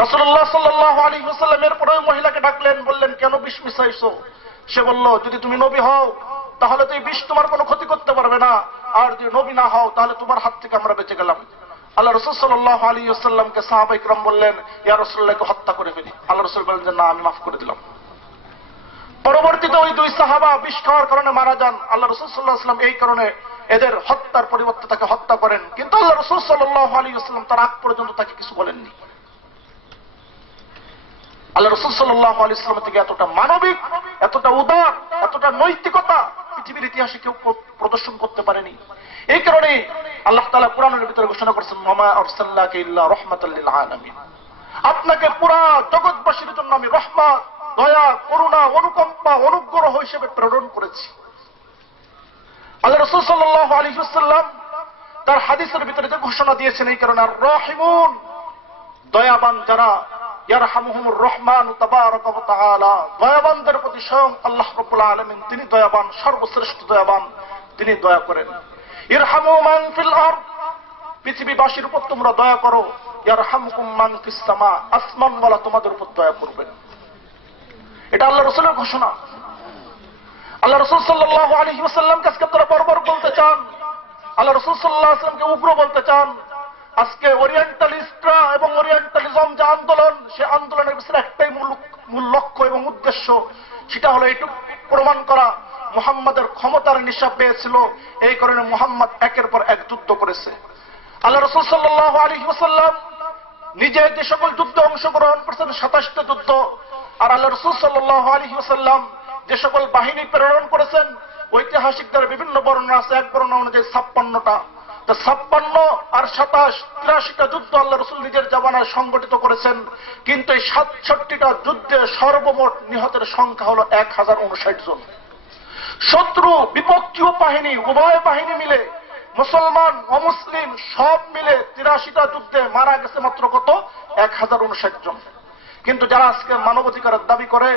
রাসূলুল্লাহ সাল্লাল্লাহু আলাইহি ওয়াসাল্লাম এরপরে ওই মহিলাকে ডাকলেন, বললেন, কেন বিষ মিশাইছো? সে বলল, যদি তুমি নবী হও তাহলে তো এই বিষ তোমার কোনো ক্ষতি করতে পারবে না, আর যদি নবী না হও তাহলে তোমার হাত থেকে আমরা বেঁচে গেলাম। আল্লাহ রাসূল সাল্লাল্লাহু আলাইহি ওয়াসাল্লামকে সাহাবা ইকরাম বললেন, ইয়া রাসূলুল্লাহকে হত্যা করে ফেলি। আল্লাহ রাসূল বললেন যে না, আমি মাফ করে দিলাম। পরবর্তীতে ওই 2 সাহাবা বিষ খাওয়ার কারণে মারা যান। আল্লাহ রাসূল সাল্লাল্লাহু আলাইহি ওয়াসাল্লাম এই কারণে এদের হত্যার পরিবর্তে তাকে হত্যা করেন। কিন্তু আল্লাহ রাসূল সাল্লাল্লাহু আলাইহি ওয়াসাল্লাম তার আগ পর্যন্ত তাকে কিছু বলেননি। আল্লাহ রাসূল সাল্লাল্লাহু আলাইহি ওয়াসাল্লাম থেকে এতটা মানবিক, এতটা উদার, এতটা নৈতিকতা পৃথিবীর ইতিহাসে কেউ প্রদর্শন করতে পারেনি। এই কারণে আল্লাহ তাআলা কোরআনের ভিতরে ঘোষণা করেছেন, ওমা আরসালনাকা ইল্লা রাহমাতাল লিল আলামিন, আপনাকে পুরা জগৎবাসীর জন্য আমি রহমত, দয়া, করুণা, অনুকম্পা, অনুগ্রহ হিসেবে প্রেরণ করেছি। আল্লাহ রাসূল সাল্লাল্লাহু আলাইহি ওয়াসাল্লাম তার হাদিসের ভিতরে যে ঘোষণা দিয়েছেন, এই কারণে আর রাহিমুন, দয়াবান যারা, ইয়ারহামুহুমুর রহমান তাবারাকা ওয়া তাআলা, দয়াবানদের প্রতি স্বয়ং আল্লাহ রাব্বুল আলামিন তিনি দয়াবান, সর্বশ্রেষ্ঠ দয়াবান, তিনি দয়া করেন। ইরহামু মান ফিল আরদ, পৃথিবীবাসীর উপর তোমরা দয়া করো। ইয়ারহামুকুম মান ফিস সামা, আসমানওয়ালা তোমাদের উপর দয়া করবেন। এটা আল্লাহ রাসূলের ঘোষণা। আল্লাহ রাসূল সাল্লাল্লাহু আলাইহি ওয়াসাল্লামকে আজকে আপনারা বর্বর বলতে চান, আল্লাহ রাসূল সাল্লাল্লাহু আলাইহি ওয়াসাল্লামকে উগ্র বলতে চান। আজকে ওরিয়েন্টালিস্টরা এবং ওরিয়েন্টালিজম যে আন্দোলন, সে আন্দোলনের পিছনে একটাই মূল লক্ষ্য এবং উদ্দেশ্য, সেটা হলো এইটুকু প্রমাণ করা, মুহাম্মাদের ক্ষমতার নিশা পেয়েছিল, এই কারণে মুহাম্মদ একের পর এক যুদ্ধ করেছে। আল্লাহ রাসূল সাল্লাল্লাহু আলাইহি ওয়াসাল্লাম নিজে যে সকল যুদ্ধে অংশগ্রহণ করেছেন 27টা যুদ্ধ, আর আল্লাহ রাসূল সাল্লাল্লাহু আলাইহি ওয়াসাল্লাম যে সকল বাহিনী প্রেরণ করেছেন, ঐতিহাসিকদের বিভিন্ন বর্ণনা আছে। এক বর্ণনা অনুযায়ী 56টা। তো 56 আর 27, 83টা যুদ্ধ আল্লাহ রাসূল নিজের জামানায় সংগঠিত করেছেন। কিন্তু এই 67টা যুদ্ধে সর্বমোট নিহতের সংখ্যা হলো 1059 জন। শত্রু বিপক্ষীয় বাহিনী, উভয় বাহিনী মিলে, মুসলমান অমুসলিম সব মিলে 83টা যুদ্ধে মারা গেছে মাত্র কত? 1059 জন। কিন্তু যারা আজকে মানবাধিকারের দাবি করে,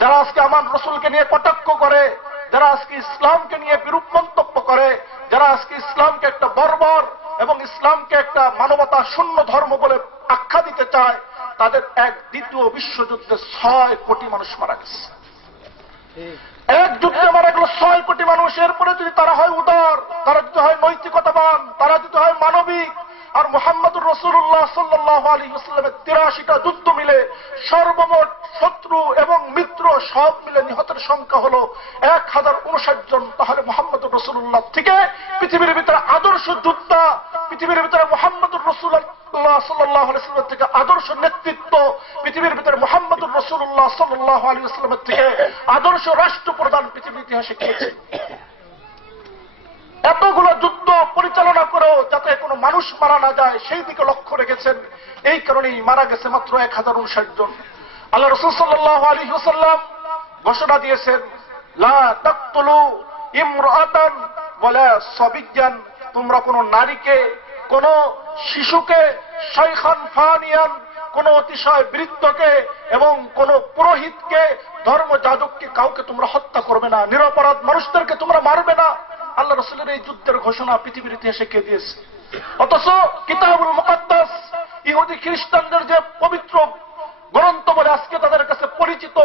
যারা আজকে আমার রাসূলকে নিয়ে কটাক্ষ করে, যারা আজকে ইসলামকে নিয়ে বিরূপ মন্তব্য করে, যারা আজকে ইসলামকে একটা বর্বর এবং ইসলামকে একটা মানবতা শূন্য ধর্ম বলে আখ্যা দিতে চায়, তাদের এক দ্বিতীয় বিশ্বযুদ্ধে 6 কোটি মানুষ মারা গেছে। এক যুদ্ধে মারা গেল 6 কোটি মানুষ। এরপরে যদি তারা হয় উদার, তারা যদি হয় নৈতিকতাবান, তারা যদি হয় মানবিক, আর মুহাম্মদুর রাসূলুল্লাহ সাল্লাল্লাহু আলাইহি ওয়াসাল্লামের 83টা যুদ্ধ মিলে সর্বমোট শত্রু এবং মিত্র সব মিলে নিহতের সংখ্যা হলো 1059 জন, তাহলে মুহাম্মদুর রাসূলুল্লাহ থেকে পৃথিবীর ভিতরে আদর্শ যোদ্ধা, পৃথিবীর ভিতরে মুহাম্মদুর রাসূলুল্লাহ সাল্লাল্লাহু আলাইহি ওয়াসাল্লাম থেকে আদর্শ নেতৃত্ব, পৃথিবীর ভিতরে মুহাম্মদুর রাসূলুল্লাহ সাল্লাল্লাহু আলাইহি ওয়াসাল্লাম থেকে আদর্শ রাষ্ট্রপ্রধান পৃথিবীর ইতিহাসে গিয়েছে। এতগুলো যুদ্ধ পরিচালনা করেও যাতে কোনো মানুষ মারা না যায় সেই দিকে লক্ষ্য রেখেছেন। এই কারণেই মারা গেছে মাত্র 1059 জন। আল্লাহ রাসূল সাল্লাল্লাহু আলাইহি ওয়াসাল্লাম ঘোষণা দিয়েছেন, লা তাকতুলু ইমরাআতান ওয়ালা সাবিয়্যান, তোমরা কোন নারীকে, কোন শিশুকে, শাইখান ফানিয়ান, কোন অতিশয় বৃদ্ধকে এবং কোন পুরোহিতকে, ধর্মযাজককে, কাউকে তোমরা হত্যা করবে না, নিরপরাধ মানুষদেরকে তোমরা মারবে না। আল্লাহ রাসূলের এই যুদ্ধের ঘোষণা পৃথিবীর ইতিহাসে কে দিয়েছে? অথচ কিতাবুল মুকাদ্দাস, ইহুদি খ্রিস্টানদের যে পবিত্র গ্রন্থ বলে আজকে তাদের কাছে পরিচিত,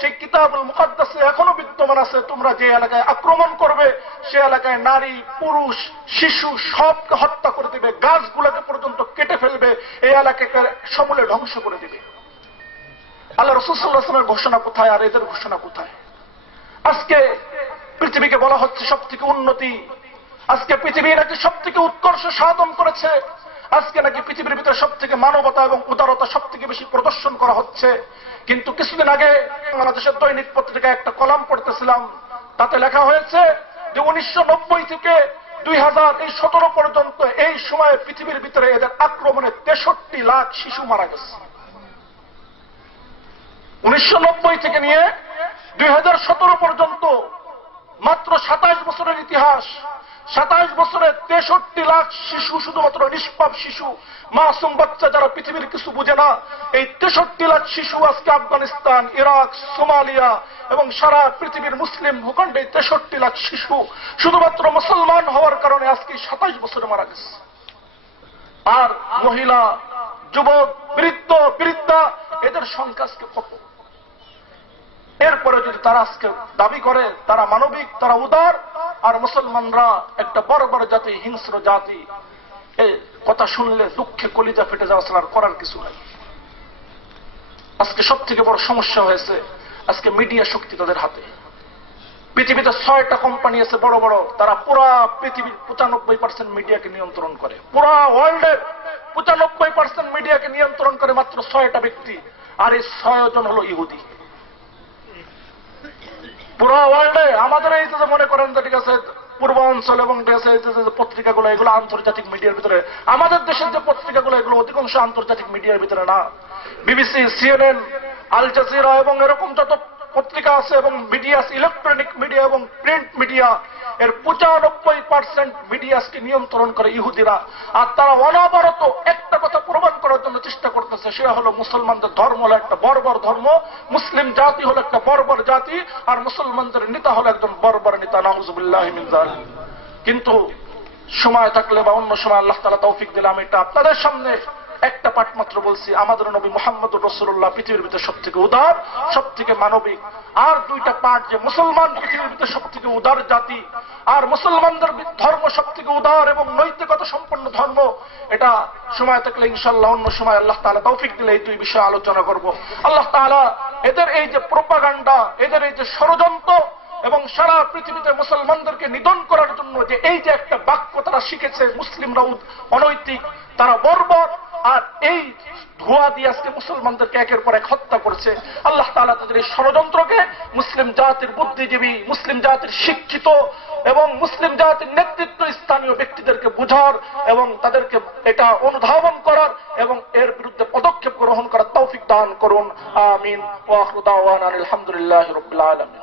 সেই কিতাবুল মুকাদ্দাসে এখনো বিদ্যমান আছে, তোমরা যে এলাকায় আক্রমণ করবে সে এলাকায় নারী, পুরুষ, শিশু সবকে হত্যা করে দিবে, গাছগুলোকে পর্যন্ত কেটে ফেলবে, এই এলাকাকে সমূলে ধ্বংস করে দিবে। আল্লাহ রাসূল সাল্লাল্লাহু আলাইহি ওয়াসাল্লামের ঘোষণা কোথায় আর এদের ঘোষণা কোথায়? আজকে পৃথিবীকে বলা হচ্ছে সব থেকে উন্নতি, আজকে পৃথিবী নাকি সব থেকে উৎকর্ষ সাধন করেছে, আজকে নাকি পৃথিবীর ভিতরে সব থেকে মানবতা এবং উদারতা সব থেকে বেশি প্রদর্শন করা হচ্ছে। কিন্তু কিছুদিন আগে বাংলাদেশের দৈনিক পত্রিকায় একটা কলাম পড়তেছিলাম, তাতে লেখা হয়েছে যে 1990 থেকে 2017 পর্যন্ত এই সময়ে পৃথিবীর ভিতরে এদের আক্রমণে 63 লাখ শিশু মারা গেছে। 1990 থেকে নিয়ে 2017 পর্যন্ত মাত্র 27 বছরের ইতিহাস, 27 বছরে 63 লাখ শিশু, শুধুমাত্র নিষ্পাপ শিশু, মাসুম বাচ্চা যারা পৃথিবীর কিছু বুঝে না, এই 63 লাখ শিশু আজকে আফগানিস্তান, ইরাক, সোমালিয়া এবং সারা পৃথিবীর মুসলিম ভূখণ্ডে 63 লাখ শিশু শুধুমাত্র মুসলমান হওয়ার কারণে আজকে 27 বছরে মারা গেছে। আর মহিলা, যুবক, বৃদ্ধ, বৃদ্ধা এদের সংখ্যা আজকে কত? এরপরে যদি তারা আজকে দাবি করে তারা মানবিক, তারা উদার, আর মুসলমানরা একটা বর্বর জাতি, হিংস্র জাতি, এই কথা শুনলে দুঃখে কলিজা ফেটে যাওয়া ছাড়া আর করার কিছু নাই। আজকে সব থেকে বড় সমস্যা হয়েছে, আজকে মিডিয়া শক্তি তাদের হাতে। পৃথিবীতে 6টা কোম্পানি আছে বড় বড়, তারা পুরা পৃথিবীর 95% মিডিয়াকে নিয়ন্ত্রণ করে, পুরা ওয়ার্ল্ডের 95% মিডিয়াকে নিয়ন্ত্রণ করে মাত্র 6টা ব্যক্তি, আর এই 6 জন হলো ইহুদি। পুরো ওয়ার্ল্ডে আমাদের এই যে মনে করেন যে ঠিক আছে পূর্বাঞ্চল এবং পত্রিকাগুলো, এগুলো আন্তর্জাতিক মিডিয়ার ভিতরে, আমাদের দেশের যে পত্রিকাগুলো এগুলো অধিকাংশ আন্তর্জাতিক মিডিয়ার ভিতরে না। বিবিসি, সিএনএন, আল জাজিরা এবং এরকম যত পত্রিকা আছে এবং মিডিয়া আছে, ইলেকট্রনিক মিডিয়া এবং প্রিন্ট মিডিয়া, এর 95% মিডিয়াকে নিয়ন্ত্রণ করে ইহুদিরা। আর তারা অনবরত একটা কথা প্রমাণ করার জন্য চেষ্টা করতেছে, সেটা হলো মুসলমানদের ধর্ম হলো একটা বর্বর ধর্ম, মুসলিম জাতি হলো একটা বর্বর জাতি, আর মুসলমানদের নেতা হলো একজন বর্বর নেতা, নাউযুবিল্লাহি মিন যালিক। কিন্তু সময় থাকলে বা অন্য সময় আল্লাহ তাআলা তৌফিক দিলে আমি এটা আপনাদের সামনে একটা পাঠ মাত্র বলছি। আমাদের নবী মুহাম্মদুর রাসূলুল্লাহ পৃথিবীর ভিতরে সব থেকে উদার, সব থেকে মানবিক। আর 2টা পাঠ যে মুসলমান পৃথিবীর ভিতরে সব থেকে উদার জাতি, আর মুসলমানদের ধর্ম সব থেকে উদার এবং নৈতিকতা সম্পন্ন ধর্ম, এটা সময় থাকলে ইনশাআল্লাহ অন্য সময় আল্লাহ তাআলা তৌফিক দিলে এই 2 বিষয়ে আলোচনা করব। আল্লাহ তাআলা এদের এই যে প্রোপাগান্ডা, এদের এই যে ষড়যন্ত্র এবং সারা পৃথিবীতে মুসলমানদেরকে নিধন করার জন্য যে এই যে একটা বাক্য তারা শিখেছে, মুসলিমরা অনৈতিক, তারা বর্বর, আর এই ধোয়া দিয়ে আজকে মুসলমানদেরকে একের পর এক হত্যা করছে। আল্লাহ তাআলা তাদের এই ষড়যন্ত্রকে মুসলিম জাতির বুদ্ধিজীবী, মুসলিম জাতির শিক্ষিত এবং মুসলিম জাতির নেতৃত্ব স্থানীয় ব্যক্তিদেরকে বুঝার এবং তাদেরকে এটা অনুধাবন করার এবং এর বিরুদ্ধে পদক্ষেপ গ্রহণ করার তৌফিক দান করুন। আমিন। ওয়া আখিরু দাওয়ানা আলহামদুলিল্লাহি রাব্বিল আলামিন।